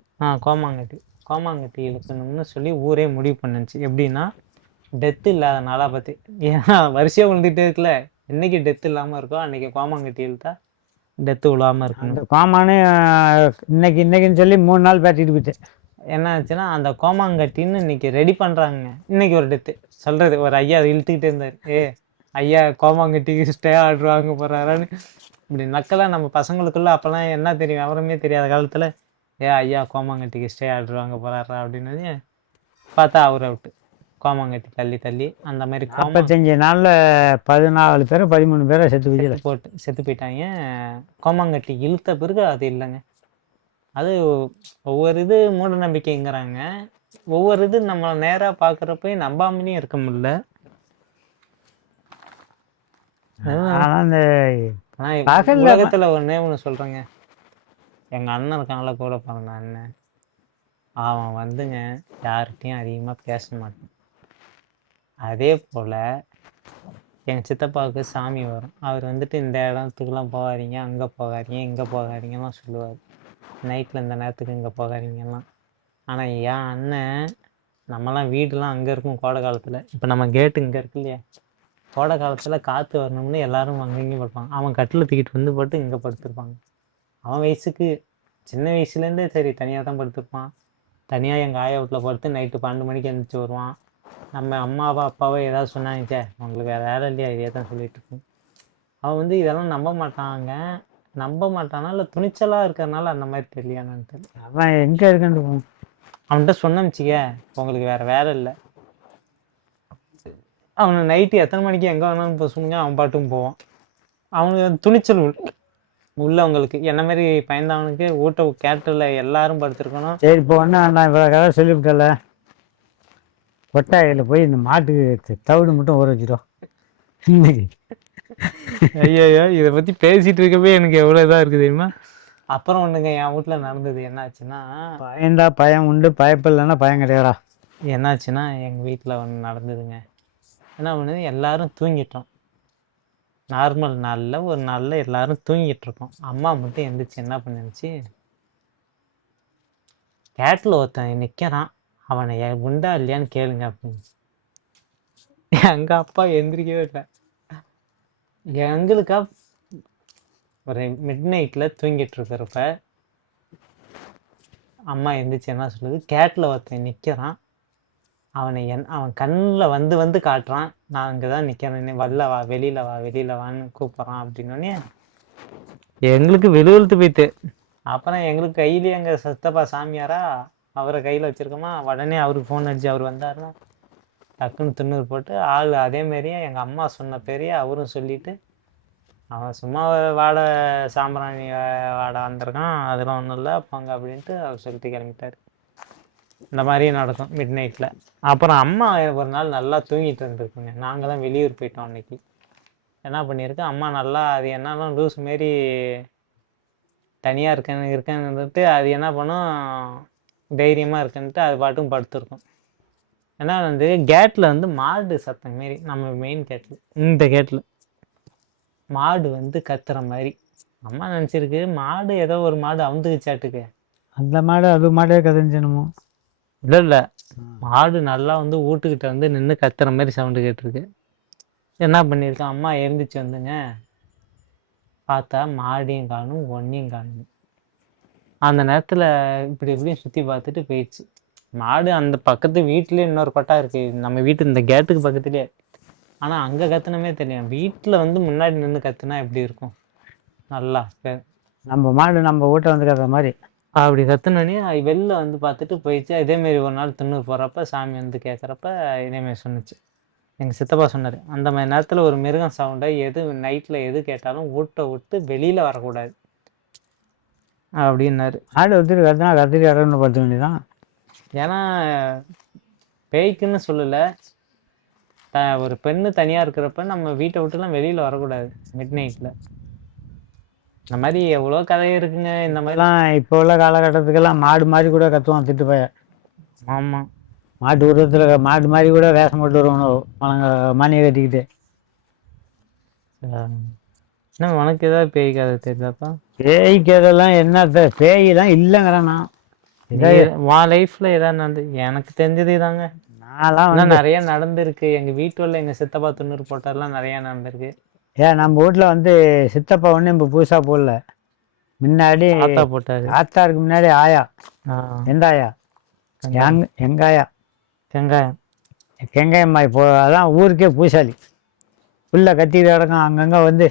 கோமாங்கட்டி இழுக்கணும்னு சொல்லி ஊரே முடிவு பண்ணுச்சு. எப்படின்னா டெத்து இல்லாத நாளாக பார்த்து, ஏன்னா வரிசையாக விழுந்துகிட்டே இருக்குல்ல, என்னைக்கு டெத்து இல்லாமல் இருக்கோ அன்றைக்கி கோமாங்கட்டி இழுத்தா டெத்து விழாமல் இருக்கணும். அந்த கோமானு இன்னைக்குன்னு சொல்லி 3 நாள் பேட்டிட்டு போயிட்டு என்ன ஆச்சுன்னா, அந்த கோமாங்கட்டின்னு இன்னைக்கு ரெடி பண்ணுறாங்க. இன்னைக்கு ஒரு டெத்து சொல்கிறது, ஒரு ஐயா இழுத்துக்கிட்டே இருந்தார். ஐயா கோமாங்கட்டிக்கு ஸ்டே ஆர்டர் வாங்க போகிறாரான்னு இப்படி நக்கலாக நம்ம பசங்களுக்குள்ளே அப்போல்லாம் என்ன தெரியும், விவரமே தெரியாத காலத்தில் ஐயா கோமாங்கட்டிக்கு ஸ்டே ஆர்டர் வாங்க போகிறாரா அப்படின்னு பார்த்தா அவர் அவுட்டு. கோமாங்கட்டி தள்ளி தள்ளி அந்த மாதிரி 45 நாளில் 14 பேரை 13 பேரை செத்து போயிடல. செத்து போயிட்டாங்க. கோமாங்கட்டி இழுத்த பிறகு அது இல்லைங்க. அது ஒவ்வொரு இது மூட நம்பிக்கைங்கிறாங்க. ஒவ்வொரு இது நம்ம நேரா பார்க்குறப்ப நம்பாமலேயும் இருக்க முடியல. ஆனால் அந்த ஆனால் உலகத்தில் ஒன்றே ஒன்று சொல்கிறேங்க. எங்கள் அண்ணன் இருக்காங்கள, கூட பிறந்த அண்ணன், அவன் வந்துங்க யார்கிட்டையும் அதிகமாக பேச மாட்டான். அதே போல் எங்கள் சித்தப்பாவுக்கு சாமி வரும். அவர் வந்துட்டு இந்த இடத்துக்குலாம் போகாதீங்க, அங்கே போகாதீங்க, இங்கே போகாதீங்கலாம் சொல்லுவார். நைட்டில் இந்த நேரத்துக்கு இங்கே போகாதீங்கலாம். ஆனால் என் அண்ணன், நம்மலாம் வீடுலாம் அங்கே இருக்கும் கோடை காலத்தில். இப்போ நம்ம கேட்டு இங்கே இருக்கு இல்லையா, கோடை காலத்தில் காற்று வரணும்னு எல்லாரும் அங்கங்கேயும் படுப்பாங்க. அவன் கட்டில் தூக்கிட்டு வந்து போட்டு இங்கே படுத்துருப்பாங்க. அவன் வயசுக்கு சின்ன வயசுலேருந்தே சரி தனியாக தான் படுத்துருப்பான். தனியாக எங்கள் ஆயா வீட்டில் படுத்து நைட்டு 12 மணிக்கு எழுந்திரிச்சு வருவான். நம்ம அம்மாவோ அப்பாவோ ஏதாவது சொன்னாங்க, உங்களுக்கு வேறு வேலை இல்லையா, இதே தான் சொல்லிட்டு இருக்கோம். அவன் வந்து இதெல்லாம் நம்ப மாட்டானா இல்லை துணிச்சலாக இருக்கிறதுனால அந்த மாதிரி தெரியலையான்னு தெரியல. அவன் எங்கே இருக்குன்னு அவன்கிட்ட சொன்னமிச்சிக்க, உங்களுக்கு வேறு வேலை இல்லை. அவனை நைட்டு எத்தனை மணிக்கு எங்கே வேணாலும் இப்போ சொன்னீங்க, அவன் பாட்டும் போவான். அவனுக்கு துணிச்சல் உள்ளவங்களுக்கு, என்ன மாதிரி பயந்தவனுக்கு ஊட்ட கேட்டில் எல்லாரும் படுத்துருக்கணும். சரி, இப்போ ஒன்று நான் இவ்வளோ கதை சொல்லிவிட்டல, கொட்டாயில் போய் இந்த மாட்டுக்கு தவிடு மட்டும் ஊற வச்சிடும் இன்னைக்கு. ஐயோ, இதை பற்றி பேசிகிட்டு இருக்கவே எனக்கு எவ்வளோ இதாக இருக்குது தெரியுமா. அப்புறம் ஒன்றுங்க, என் வீட்டில் நடந்தது என்னாச்சுன்னா, பயந்தா பயம் உண்டு, பயப்பில்லைன்னா பயம் கிடையாதா. என்னாச்சுன்னா எங்கள் வீட்டில் ஒன்று நடந்ததுங்க. என்ன பண்ணுது, எல்லாரும் தூங்கிட்டோம். நார்மல் நாளில் ஒரு நாளில் எல்லாரும் தூங்கிட்டு இருக்கோம். அம்மா மட்டும் எந்திரிச்சு என்ன பண்ணுச்சு, கேட்டில் ஒருத்தன் நிற்கிறான், அவனை உண்டா இல்லையான்னு கேளுங்க அப்படின்னு. எங்கள் அப்பா எந்திரிக்கவே இல்லை. எங்களுக்கா ஒரு மிட் நைட்டில் தூங்கிட்டு இருக்கிறப்ப அம்மா எந்திரிச்சு என்ன சொல்லுது, கேட்டில் ஒருத்தன் நிற்கிறான், அவன் கண்ணில் வந்து காட்டுறான், நான் இங்கே தான் நிற்கிறேன், வெளியில் வான்னு கூப்பிட்றான். அப்படின்னோடனே எங்களுக்கு வெளுவெழுத்து போயிட்டு, அப்புறம் எங்களுக்கு கையிலேயே எங்கள் சித்தப்பா சாமியாரா அவரை கையில் வச்சுருக்கோமா, உடனே அவருக்கு ஃபோன் அடிச்சு அவர் வந்தாருன்னா டக்குன்னு துண்ணூறு போட்டு ஆள் அதேமாரியே எங்கள் அம்மா சொன்ன பேரையே அவரும் சொல்லிவிட்டு, அவன் சும்மா வாடை சாம்பிராணி வாடை வந்திருக்கான், அதெல்லாம் ஒன்றும் இல்லை போங்க அப்படின்ட்டு அவர் சொல்லிட்டு கிளம்பிட்டார். இந்த மாதிரியும் நடக்கும் மிட் நைட்டில். அப்புறம் அம்மா ஒரு நாள் நல்லா தூங்கிட்டு இருந்திருக்குங்க. நாங்கள் தான் வெளியூர் போயிட்டோம் அன்னைக்கு. என்ன பண்ணியிருக்கு, அம்மா நல்லா அது என்னன்னா லூஸ் மாரி தனியாக இருக்கேன்னு இருந்துட்டு அது என்ன பண்ணும், தைரியமாக இருக்குன்ட்டு அது பாட்டும் படுத்துருக்கும். ஏன்னா வந்து கேட்டில் வந்து மாடு சத்தம் மாரி, நம்ம மெயின் கேட்டில் இந்த கேட்டில் மாடு வந்து கத்துற மாதிரி அம்மா நினச்சிருக்கு, மாடு ஏதோ ஒரு மாடு அவுந்துக்குச்சாட்டுக்கு. அந்த மாடு அது மாடே கதைஞ்சணுமோ இல்லை, மாடு நல்லா வந்து வீட்டுக்கிட்ட வந்து நின்று கத்துற மாதிரி சவுண்டு கேட்டிருக்கு. என்ன பண்ணியிருக்கேன், அம்மா எழுந்திரிச்சு வந்துங்க பார்த்தா மாடியும் காணும் ஒன்றையும் காணும். அந்த நேரத்தில் இப்படியும் சுற்றி பார்த்துட்டு போயிடுச்சு. மாடு அந்த பக்கத்து வீட்டிலே இன்னொரு கொட்டா இருக்குது, நம்ம வீட்டு இந்த கேட்டுக்கு பக்கத்துலேயே. ஆனால் அங்கே கத்துனமே தெரியும், வீட்டில் வந்து முன்னாடி நின்று கத்துனா எப்படி இருக்கும், நல்லா நம்ம மாடு நம்ம வீட்டை வந்து கத்துற மாதிரி அப்படி கத்துனோடனே வெளில வந்து பார்த்துட்டு போயிடுச்சு. இதேமாரி ஒரு நாள் துண்ணூறு போகிறப்ப சாமி வந்து கேட்குறப்ப இதேமாரி சொன்னிச்சு. எங்கள் சித்தப்பா சொன்னார், அந்த மாதிரி நேரத்தில் ஒரு மிருகம் சவுண்டை நைட்டில் எது கேட்டாலும் வீட்டை விட்டு வெளியில் வரக்கூடாது அப்படின்னாரு. ஆடு ஒருத்தர் கத்துனா கத்திரி இடம்னு பார்த்து வேண்டியதான். ஏன்னா பேய்க்குன்னு சொல்லலை, ஒரு பெண்ணு தனியாக இருக்கிறப்ப நம்ம வீட்டை விட்டுலாம் வெளியில் வரக்கூடாது மிட் நைட்டில். இந்த மாதிரி எவ்வளோ கதை இருக்குங்க. இந்த மாதிரிலாம் இப்போ உள்ள காலகட்டத்துக்கெல்லாம் மாடு மாதிரி கூட கத்துவான் திட்டு பைய. ஆமாம், மாட்டு உருவத்தில் மாடு மாதிரி கூட வேஷம் போட்டு வருவானோ மணியை கட்டிக்கிட்டு. என்ன உனக்கு ஏதாவது பேய் கதை தெரியுதாப்பா? பேய் கதைலாம் என்ன, பேயெல்லாம் இல்லைங்கிறேண்ணா. உன் லைஃப்பில் ஏதாவது நடந்து? எனக்கு தெரிஞ்சது தாங்க, நான்லாம் நிறைய நடந்திருக்கு. எங்கள் வீட்டில் எங்கள் சித்தப்பா துண்ணூறு போட்டார்லாம் நிறையா நடந்திருக்கு. ஏன் நம்ம வீட்டில் வந்து சித்தப்பா ஒன்று இப்போ புதுசாக போடல, முன்னாடி தாத்தா போட்டார். தாத்தாருக்கு முன்னாடி ஆயா. எந்த ஆயா? எங்கள் ஆயா வெங்காயம் வெங்காயம்மா. இப்போ அதான் ஊருக்கே பூசாலி. புல்லை கத்திட்டு கிடக்கும் அங்கங்கே வந்து.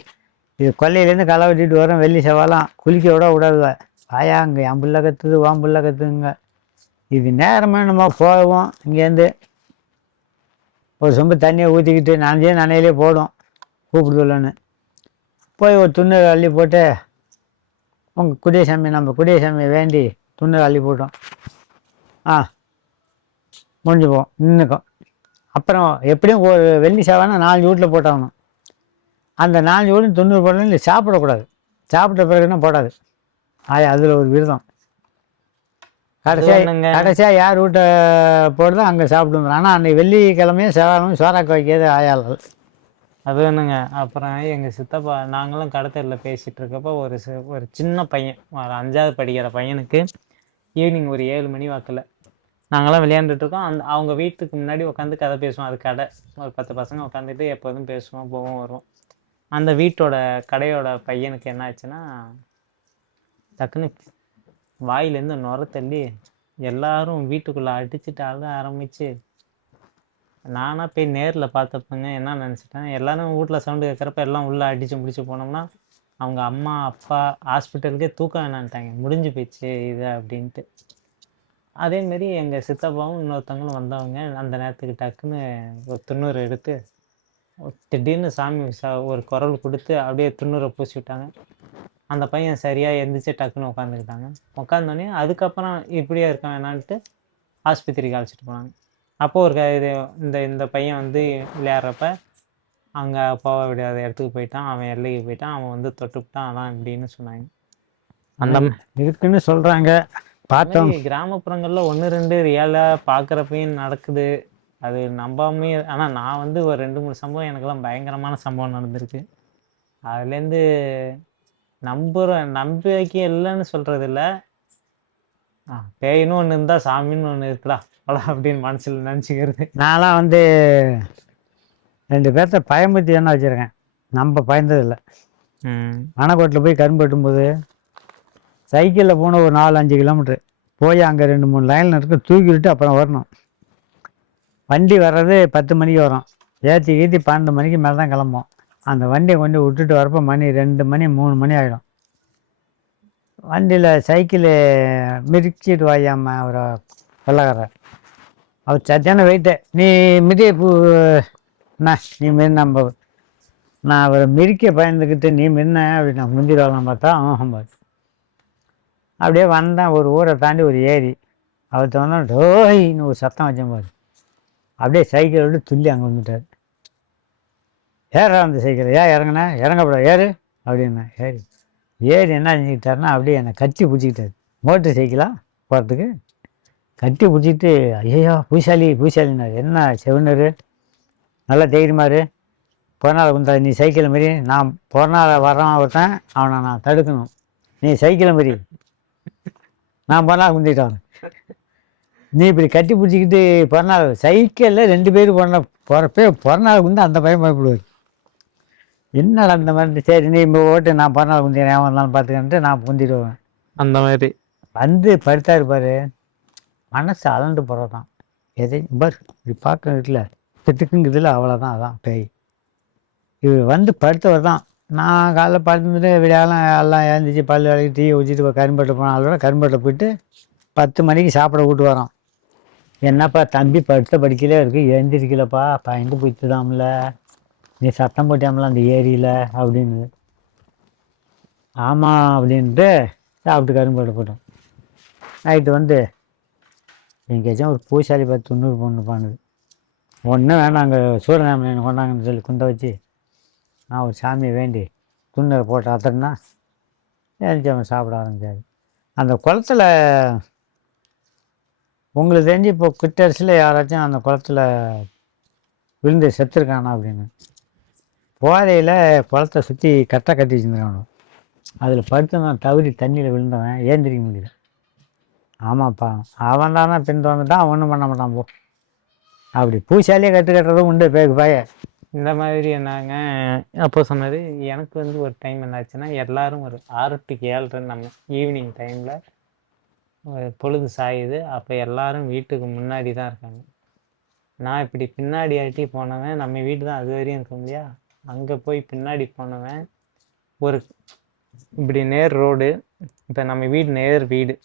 இது கொல்லையிலேருந்து களை வெட்டிட்டு வரோம், வெள்ளி செவ்வாலாம் குளிக்க விடாது. ஆயா அங்கே என் புள்ள கத்துது, வான் புள்ள கத்துங்க. இது நேரமாக நம்ம போவோம் இங்கேருந்து ஒரு சொம்பு தண்ணியை ஊற்றிக்கிட்டு நனையிலே போடும் கூப்பிடுதலன்னு போய் ஒரு துண்ணூறு அள்ளி போட்டு உங்கள் குடியசாமி நம்ம குடியசாமியை வேண்டி துண்ணூறு அள்ளி போட்டோம். முடிஞ்சு போவோம் நின்றுக்கும். அப்புறம் எப்படியும் ஒரு வெள்ளி செவ்வாய்னா 4 வீட்டில் போட்டாகணும். அந்த 4 வீடும் 90 போடணும். இல்லை சாப்பிடக்கூடாது. சாப்பிட்ட பிறகுன்னா போடாது. அதில் ஒரு விரதம். கடைசியாக யார் வீட்டை போடுதோ அங்கே சாப்பிடுவோம். ஆனால் அன்றைக்கி வெள்ளிக்கிழமையும் செவ்வாய்க்கிழமையும் சோறாக்க வைக்கிறது ஆயாளர்கள். அது வேணுங்க. அப்புறம் எங்கள் சித்தப்பா நாங்களும் கடத்தலில் பேசிகிட்டு இருக்கப்போ ஒரு சின்ன பையன் ஒரு 5வது படிக்கிற பையனுக்கு ஈவினிங் ஒரு 7 மணி வாக்கில் நாங்களாம் விளையாண்டுட்டு இருக்கோம். அவங்க வீட்டுக்கு முன்னாடி உட்காந்து கதை பேசுவோம். அது கடை ஒரு 10 பசங்க உட்காந்துட்டு எப்போதும் பேசுவோம், போவோம், வருவோம். அந்த வீட்டோட கடையோட பையனுக்கு என்ன ஆச்சுன்னா டக்குன்னு வாயிலேருந்து நுர தள்ளி எல்லாரும் வீட்டுக்குள்ளே அடிச்சுட்டு அழுக ஆரம்பிச்சு. நானாக போய் நேரில் பார்த்தப்பங்க என்ன நினச்சிட்டேன், எல்லாரும் வீட்டில் சவுண்டு கேட்குறப்ப எல்லாம் உள்ளே அடித்து முடிச்சு போனோம்னா அவங்க அம்மா அப்பா ஹாஸ்பிட்டலுக்கே தூக்க வேணான்ட்டாங்க, முடிஞ்சு போயிடுச்சு இது அப்படின்ட்டு. அதேமாரி எங்கள் சித்தப்பாவும் இன்னொருத்தவங்களும் வந்தவங்க அந்த நேரத்துக்கு டக்குன்னு ஒரு துண்ணூறு எடுத்து திடீர்னு சாமி ஒரு குரல் கொடுத்து அப்படியே துண்ணூரை பூசி விட்டாங்க. அந்த பையன் சரியாக எந்திரிச்சு டக்குன்னு உட்காந்துக்கிட்டாங்க. உட்காந்தோடனே அதுக்கப்புறம் இப்படியே இருக்க வேணான்ட்டு ஆஸ்பத்திரிக்கு அழைச்சிட்டு போனாங்க. அப்போது ஒரு இது இந்த பையன் வந்து விளையாடுறப்ப அங்கே போக விடாத இடத்துக்கு போயிட்டான், அவன் எல்லைக்கு போயிட்டான், அவன் வந்து தொட்டுவிட்டான், அதான் இப்படின்னு சொன்னாங்க. அந்த இருக்குன்னு சொல்கிறாங்க. பார்த்தோம். கிராமப்புறங்களில் 1-2 ரியலாக பார்க்குறப்பையும் நடக்குது. அது நம்பாமே. ஆனால் நான் வந்து ஒரு 2-3 சம்பவம் எனக்கெல்லாம் பயங்கரமான சம்பவம் நடந்திருக்கு. அதுலேருந்து நம்பிக்கை இல்லைன்னு சொல்கிறது இல்லை. பேயின்னு ஒன்று இருந்தால் சாமின்னு ஒன்று இருக்குடா அப்படின்னு மனசில் நினச்சிக்கிறது. நான்லாம் வந்து 2 பேர்த்த பயம்பத்தி என்ன வச்சுருக்கேன். நம்ம பயந்ததில்லை. மணக்கோட்டில் போய் கரும்பு வெட்டும்போது சைக்கிளில் போன ஒரு 4-5 கிலோமீட்ரு போய் அங்கே 2-3 லைனில் இருக்க தூக்கிவிட்டு அப்புறம் வரணும். வண்டி வர்றது 10 மணிக்கு வரும். ஏற்றி 12 மணிக்கு மேலே தான் கிளம்போம். அந்த வண்டியை கொண்டு விட்டுட்டு வரப்போ மணி 2 மணி 3 மணி ஆகிடும். வண்டியில் சைக்கிளு மிதிச்சிட்டு வாயாம ஒரு வெள்ளக்காரர், அவர் சத்தியான வெயிட்டு. நீ மிதி அண்ணா நீ மின்ன நான் அவரை மிதிக்க பயந்துக்கிட்டு நீ மின்ன அப்படி நான் முந்திடுவாங்கன்னு பார்த்தா பார்த்து அப்படியே வந்தேன். ஒரு ஊரை தாண்டி ஒரு ஏரி. அவர்கிட்ட வந்தால் டோயின்னு ஒரு சத்தம் வச்சேன் பாரு. அப்படியே சைக்கிளை விட்டு துள்ளி அங்கே வந்துட்டார். ஏறா அந்த சைக்கிள், இறங்குனேன், இறங்கப்படாது ஏறு அப்படின்னா. ஏறி என்ன செஞ்சுக்கிட்டாருன்னா அப்படியே என்னை கட்டி பிடிச்சிக்கிட்டாரு. மோட்டர் சைக்கிளாக போகிறதுக்கு கட்டி பிடிச்சிட்டு ஐயோ பூசாலினார். என்ன செவனரு நல்லா தைரியமாரு, பிறநாள் குந்தா நீ சைக்கிளை மாரி நான் பிறநாள் வரான் ஒருத்தன் அவனை நான் தடுக்கணும். நீ சைக்கிளை மாரி நான் பிறநாள் குந்திட்டான். நீ இப்படி கட்டி பிடிச்சிக்கிட்டு பிறநாள் சைக்கிளில் 2 பேர் போகிறப்பே பிறநாள் குந்து அந்த பையன் பயப்படுவார். என்னடா அந்த மாதிரி. சரி நீ இப்போ ஓட்டு நான் பிறநாள் குந்திக்கிறேன், ஏன் வந்தாலும் பார்த்துக்கிட்டு நான் குந்திடுவேன். அந்த மாதிரி வந்து படுத்தா இருப்பார். மனசு அலண்டு போகிறதான் எதையும் பார் இப்படி பார்க்க இருக்குல்ல திட்டுக்குங்குதில்ல, அவ்வளோதான். அதான் பேய். இவர் வந்து படுத்தவர் தான். நான் காலைல படுத்துட்டு விடியாலாம் எல்லாம் எழுந்திரிச்சி பல் விளக்கி டீ ஊற்றிட்டு கரும்பேட்டை போனாலும் கரும்பேட்டை போயிட்டு 10 மணிக்கு சாப்பிட கூட்டு வரோம். என்னப்பா தம்பி படுத்த படிக்கலே இருக்குது, எழுந்திரிக்கலப்பா, பயந்து போயிட்டுதாம்ல, நீ சத்தம் போட்டியாமல அந்த ஏரியில் அப்படின்னு. ஆமாம் அப்படின்ட்டு சாப்பிட்டு கரும்பேட்டை போட்டோம். நைட்டு வந்து எங்கேயாச்சும் ஒரு பூசாரி பார்த்து 90 பொண்ணு பண்ணுது. ஒன்றும் வேணாம், அங்கே சூரியநாமன் கொண்டாங்கன்னு சொல்லி குந்த வச்சு நான் ஒரு சாமியை வேண்டி துண்ணரை போட்டு அத்தனா எழுந்துச்சு அவன் சாப்பிட ஆரம்பிச்சாரு. அந்த குளத்துல உங்களுக்கு தெரிஞ்சு இப்போ கிட்டரசில் யாராச்சும் அந்த குளத்துல விழுந்து செத்துருக்கானா அப்படின்னு. போதையில் குளத்தை சுற்றி கட்டை கட்டி வச்சுருக்கானோ, அதில் படுத்தவன் தவறி தண்ணியில் விழுந்தவன் ஏந்திரிக்க முடியல. ஆமாப்பா அவன் தானே பின்தொடர்ந்துட்டான், ஒன்றும் பண்ண மாட்டான் போ. அப்படி பூசாலியே கட்டுறதும் உண்டு பேக்கு பாய. இந்த மாதிரி என்னங்க அப்போ சொன்னது. எனக்கு வந்து ஒரு டைம் என்னாச்சுன்னா எல்லாரும் ஒரு 6 to 7 நம்ம ஈவினிங் டைமில் பொழுது சாயுது. அப்போ எல்லாரும் வீட்டுக்கு முன்னாடி தான் இருக்காங்க. நான் இப்படி பின்னாடி ஆட்டி போனவன், நம்ம வீடு தான் அது வரையும் இருக்க முடியா, அங்கே போய் பின்னாடி போனவன் ஒரு இப்படி நேர் ரோடு. இப்போ நம்ம வீடு நேர் வீடு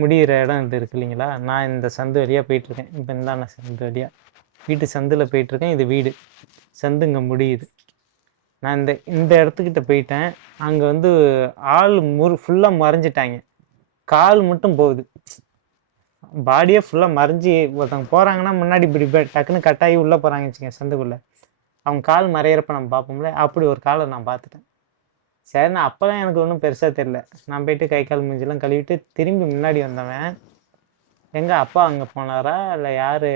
முடிகிற இடம் இது இருக்கு இல்லைங்களா, நான் இந்த சந்து வழியாக போயிட்டுருக்கேன். இப்போ இந்தாண்ட சந்து வழியாக வீட்டு சந்தில் போயிட்டுருக்கேன். இது வீடு சந்து இங்கே முடியுது. நான் இந்த இடத்துக்கிட்ட போயிட்டேன். அங்கே வந்து ஆள் ஃபுல்லாக மறைஞ்சிட்டாங்க. கால் மட்டும் போகுது. பாடியே ஃபுல்லாக மறைஞ்சி ஒருத்தவங்க போகிறாங்கன்னா முன்னாடி இப்படி டக்குன்னு கட்டாயி உள்ளே போகிறாங்க வச்சுக்கோங்க சந்துக்குள்ளே. அவங்க கால் மறையிறப்ப நம்ம பார்ப்போம்ல, அப்படி ஒரு காலை நான் பார்த்துட்டேன். சரி, நான் அப்போலாம் எனக்கு ஒன்றும் பெருசாக தெரில. நான் போயிட்டு கை கால் மூஞ்சிலாம் கழுவிட்டு திரும்பி முன்னாடி வந்தவன், எங்கள் அப்பா அங்கே போனாரா இல்லை யார்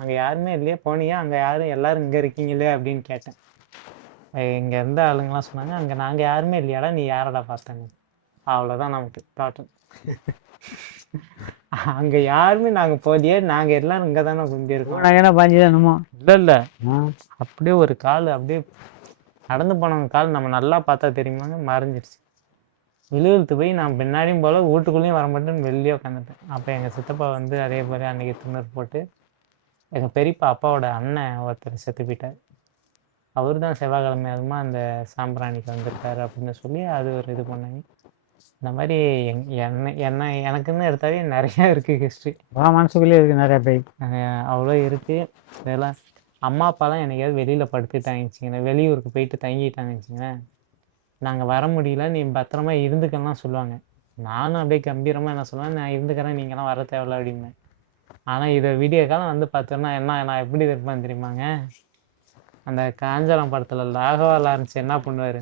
அங்கே யாருமே இல்லையா, போனியா அங்கே யாரும் எல்லோரும் இங்கே இருக்கீங்களே அப்படின்னு கேட்டேன். இங்கே இருந்த ஆளுங்களாம் சொன்னாங்க, அங்கே நாங்கள் யாருமே இல்லையாடா, நீ யாரடா பார்த்தேன்னு. அவ்வளோதான் நமக்கு டாட்டம். அங்கே யாருமே நாங்கள் போதியே, நாங்கள் எல்லோரும் இங்கே தானே குந்திருக்கோம். ஏன்னா பாஞ்சுதானுமோ? இல்லை அப்படியே ஒரு கால் அப்படியே நடந்து போனவங்க கால் நம்ம நல்லா பார்த்தா தெரியுமாங்க, மறைஞ்சிருச்சு. இழுத்து போய் நான் பின்னாடியும் போல் வீட்டுக்குள்ளேயும் வர மாட்டேன்னு வெளியே உட்காந்துட்டேன். அப்போ எங்கள் சித்தப்பா வந்து அதே மாதிரி அன்றைக்கி திண்ணூறு போட்டு, எங்கள் பெரியப்பா அப்பாவோட அண்ணன் ஒருத்தர் செத்து போயிட்டார். அவர் தான் செவ்வாய்க்கிழமை அதுமா அந்த சாம்பிராணிக்கு வந்திருக்காரு அப்படின்னு சொல்லி அது ஒரு இது பண்ணாங்க. இந்த மாதிரி எனக்குன்னு எடுத்தாலே நிறையா இருக்குது ஹிஸ்ட்ரி. மனசுக்குள்ளேயே இருக்குது நிறையா பேய். அவ்வளோ இருக்குது. இதெல்லாம் அம்மா அப்பாலாம் என்னைக்காவது வெளியில் படுத்துட்டாங்க வச்சுக்கோங்க, வெளியூருக்கு போயிட்டு தங்கிட்டாங்க வச்சுக்கோங்களேன், நாங்கள் வர முடியல, நீ பத்திரமா இருந்துக்கலாம் சொல்லுவாங்க. நானும் அப்படியே கம்பீரமாக என்ன சொல்லுவேன், நான் இருந்துக்கிறேன், நீங்களாம் வர தேவையில்ல அப்படிம்பேன். ஆனால் இதை விடிய காலம் வந்து பார்த்தோன்னா நான் எப்படி இருப்பேன் தெரியுமாங்க, அந்த காஞ்சனம் படத்தில் ராகவா லாரன்ஸ் என்ன பண்ணுவார்,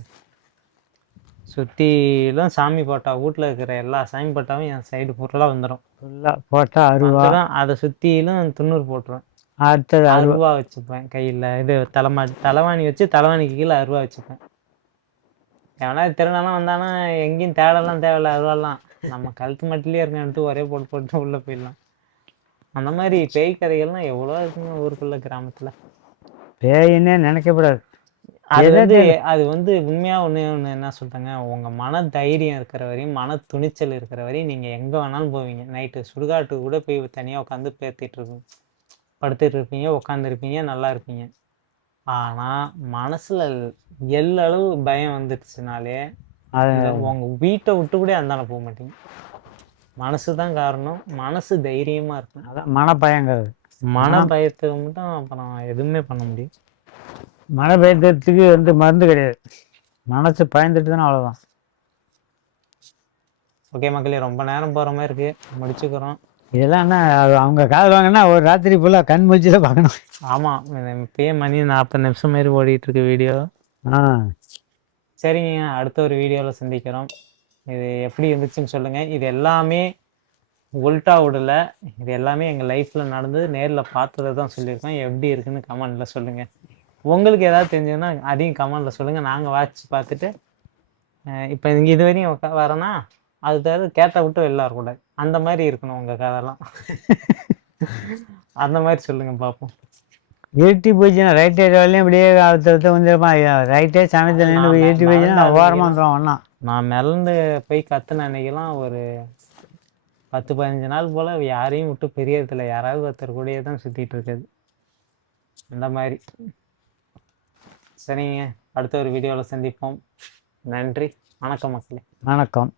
சுற்றிலும் சாமி போட்டா, வீட்டில் இருக்கிற எல்லா சாமி போட்டாவும் என் சைடு ஃபுல்லாக வந்துடும். ஃபுல்லாக போட்டால் அருவா, அதை சுற்றிலும் துண்ணூறு போட்டுருவேன். அடுத்தது அருவா வச்சுப்பேன் கையில், இது தலைவாணி வச்சு தலைவாணிக்கு கீழே அருவா வச்சுப்பேன். எவனா திருநாளாம் வந்தானா எங்கேயும் தேடலாம் தேவையில்ல, அருவாலாம் நம்ம கழுத்து மட்டுலேயே இருக்க எடுத்து ஒரே போட்டு உள்ளே போயிடலாம். அந்த மாதிரி பேய் கதைகள்லாம் எவ்வளோ இருக்குங்க ஊருக்குள்ள கிராமத்தில். பேயின்னே நினைக்கப்படாது. அது வந்து உண்மையாக ஒன்று என்ன சொல்கிறாங்க, உங்கள் மன தைரியம் இருக்கிற வரையும், மன துணிச்சல் இருக்கிற வரையும் நீங்கள் எங்கே வேணாலும் போவீங்க. நைட்டு சுடுகாட்டுக்கு கூட போய் தனியாக உட்காந்து பேர்த்திட்டு இருக்கோம், படுத்துட்டு இருப்பீங்க, உட்காந்துருப்பீங்க, நல்லா இருப்பீங்க. ஆனால் மனசில் எல்லளவு பயம் வந்துடுச்சுனாலே உங்கள் வீட்டை விட்டு கூட அந்தான போக மாட்டீங்க. மனசு தான் காரணம். மனசு தைரியமாக இருக்கும். அதான் மனப்பயங்கிறது. மன பயத்துக்கு மட்டும் அப்புறம் எதுவுமே பண்ண முடியும். மன பயத்துக்கு வந்து மருந்து கிடையாது, மனசு பயந்துட்டு தானே, அவ்வளோதான். ஓகே மக்களே, ரொம்ப நேரம் போகிற மாதிரி இருக்குது, முடிச்சுக்கிறோம். இதெல்லாம் என்ன அவங்க காதல் வாங்கினா ஒரு ராத்திரி ஃபுல்லாக கண் முடிச்சு தான் பார்க்கணும். ஆமாம், இப்பயே மணி 40 நிமிஷம் மாரி ஓடிட்டுருக்கு வீடியோ. சரிங்க, அடுத்த ஒரு வீடியோவில் சந்திக்கிறோம். இது எப்படி இருந்துச்சுன்னு சொல்லுங்கள். இது எல்லாமே உல்ட்டா விடல, இது எல்லாமே எங்கள் லைஃப்பில் நடந்து நேரில் பார்த்ததை தான் சொல்லியிருக்கோம். எப்படி இருக்குன்னு கமெண்டில் சொல்லுங்கள். உங்களுக்கு ஏதாவது தெரிஞ்சதுன்னா அதையும் கமெண்டில் சொல்லுங்கள். நாங்கள் வாட்ச் பார்த்துட்டு இப்போ இங்கே இது வரையும் வரேன்னா அது தவிர கேட்ட விட்டு வெளில வரக்கூடாது, அந்த மாதிரி இருக்கணும் உங்கள் கதைலாம். அந்த மாதிரி சொல்லுங்கள் பார்ப்போம். இருட்டி போச்சுன்னா ரைட் சைடு வரலையும் இப்படியே அடுத்த வந்துருப்பான். ரைட்டே சமயத்தில் நின்று இருட்டி போச்சுன்னா ஓரமாக வந்துடும். ஒன்றா நான் மிளந்து போய் கற்றுன அன்னைக்கெல்லாம் ஒரு 10-15 நாள் போல் யாரையும் விட்டு பெரியதில்லை, யாராவது ஒருத்தர் கூடயே தான் சுற்றிட்டு இருக்குது அந்த மாதிரி. சரிங்க, அடுத்த ஒரு வீடியோவில் சந்திப்போம். நன்றி, வணக்கம் மக்களே. வணக்கம்.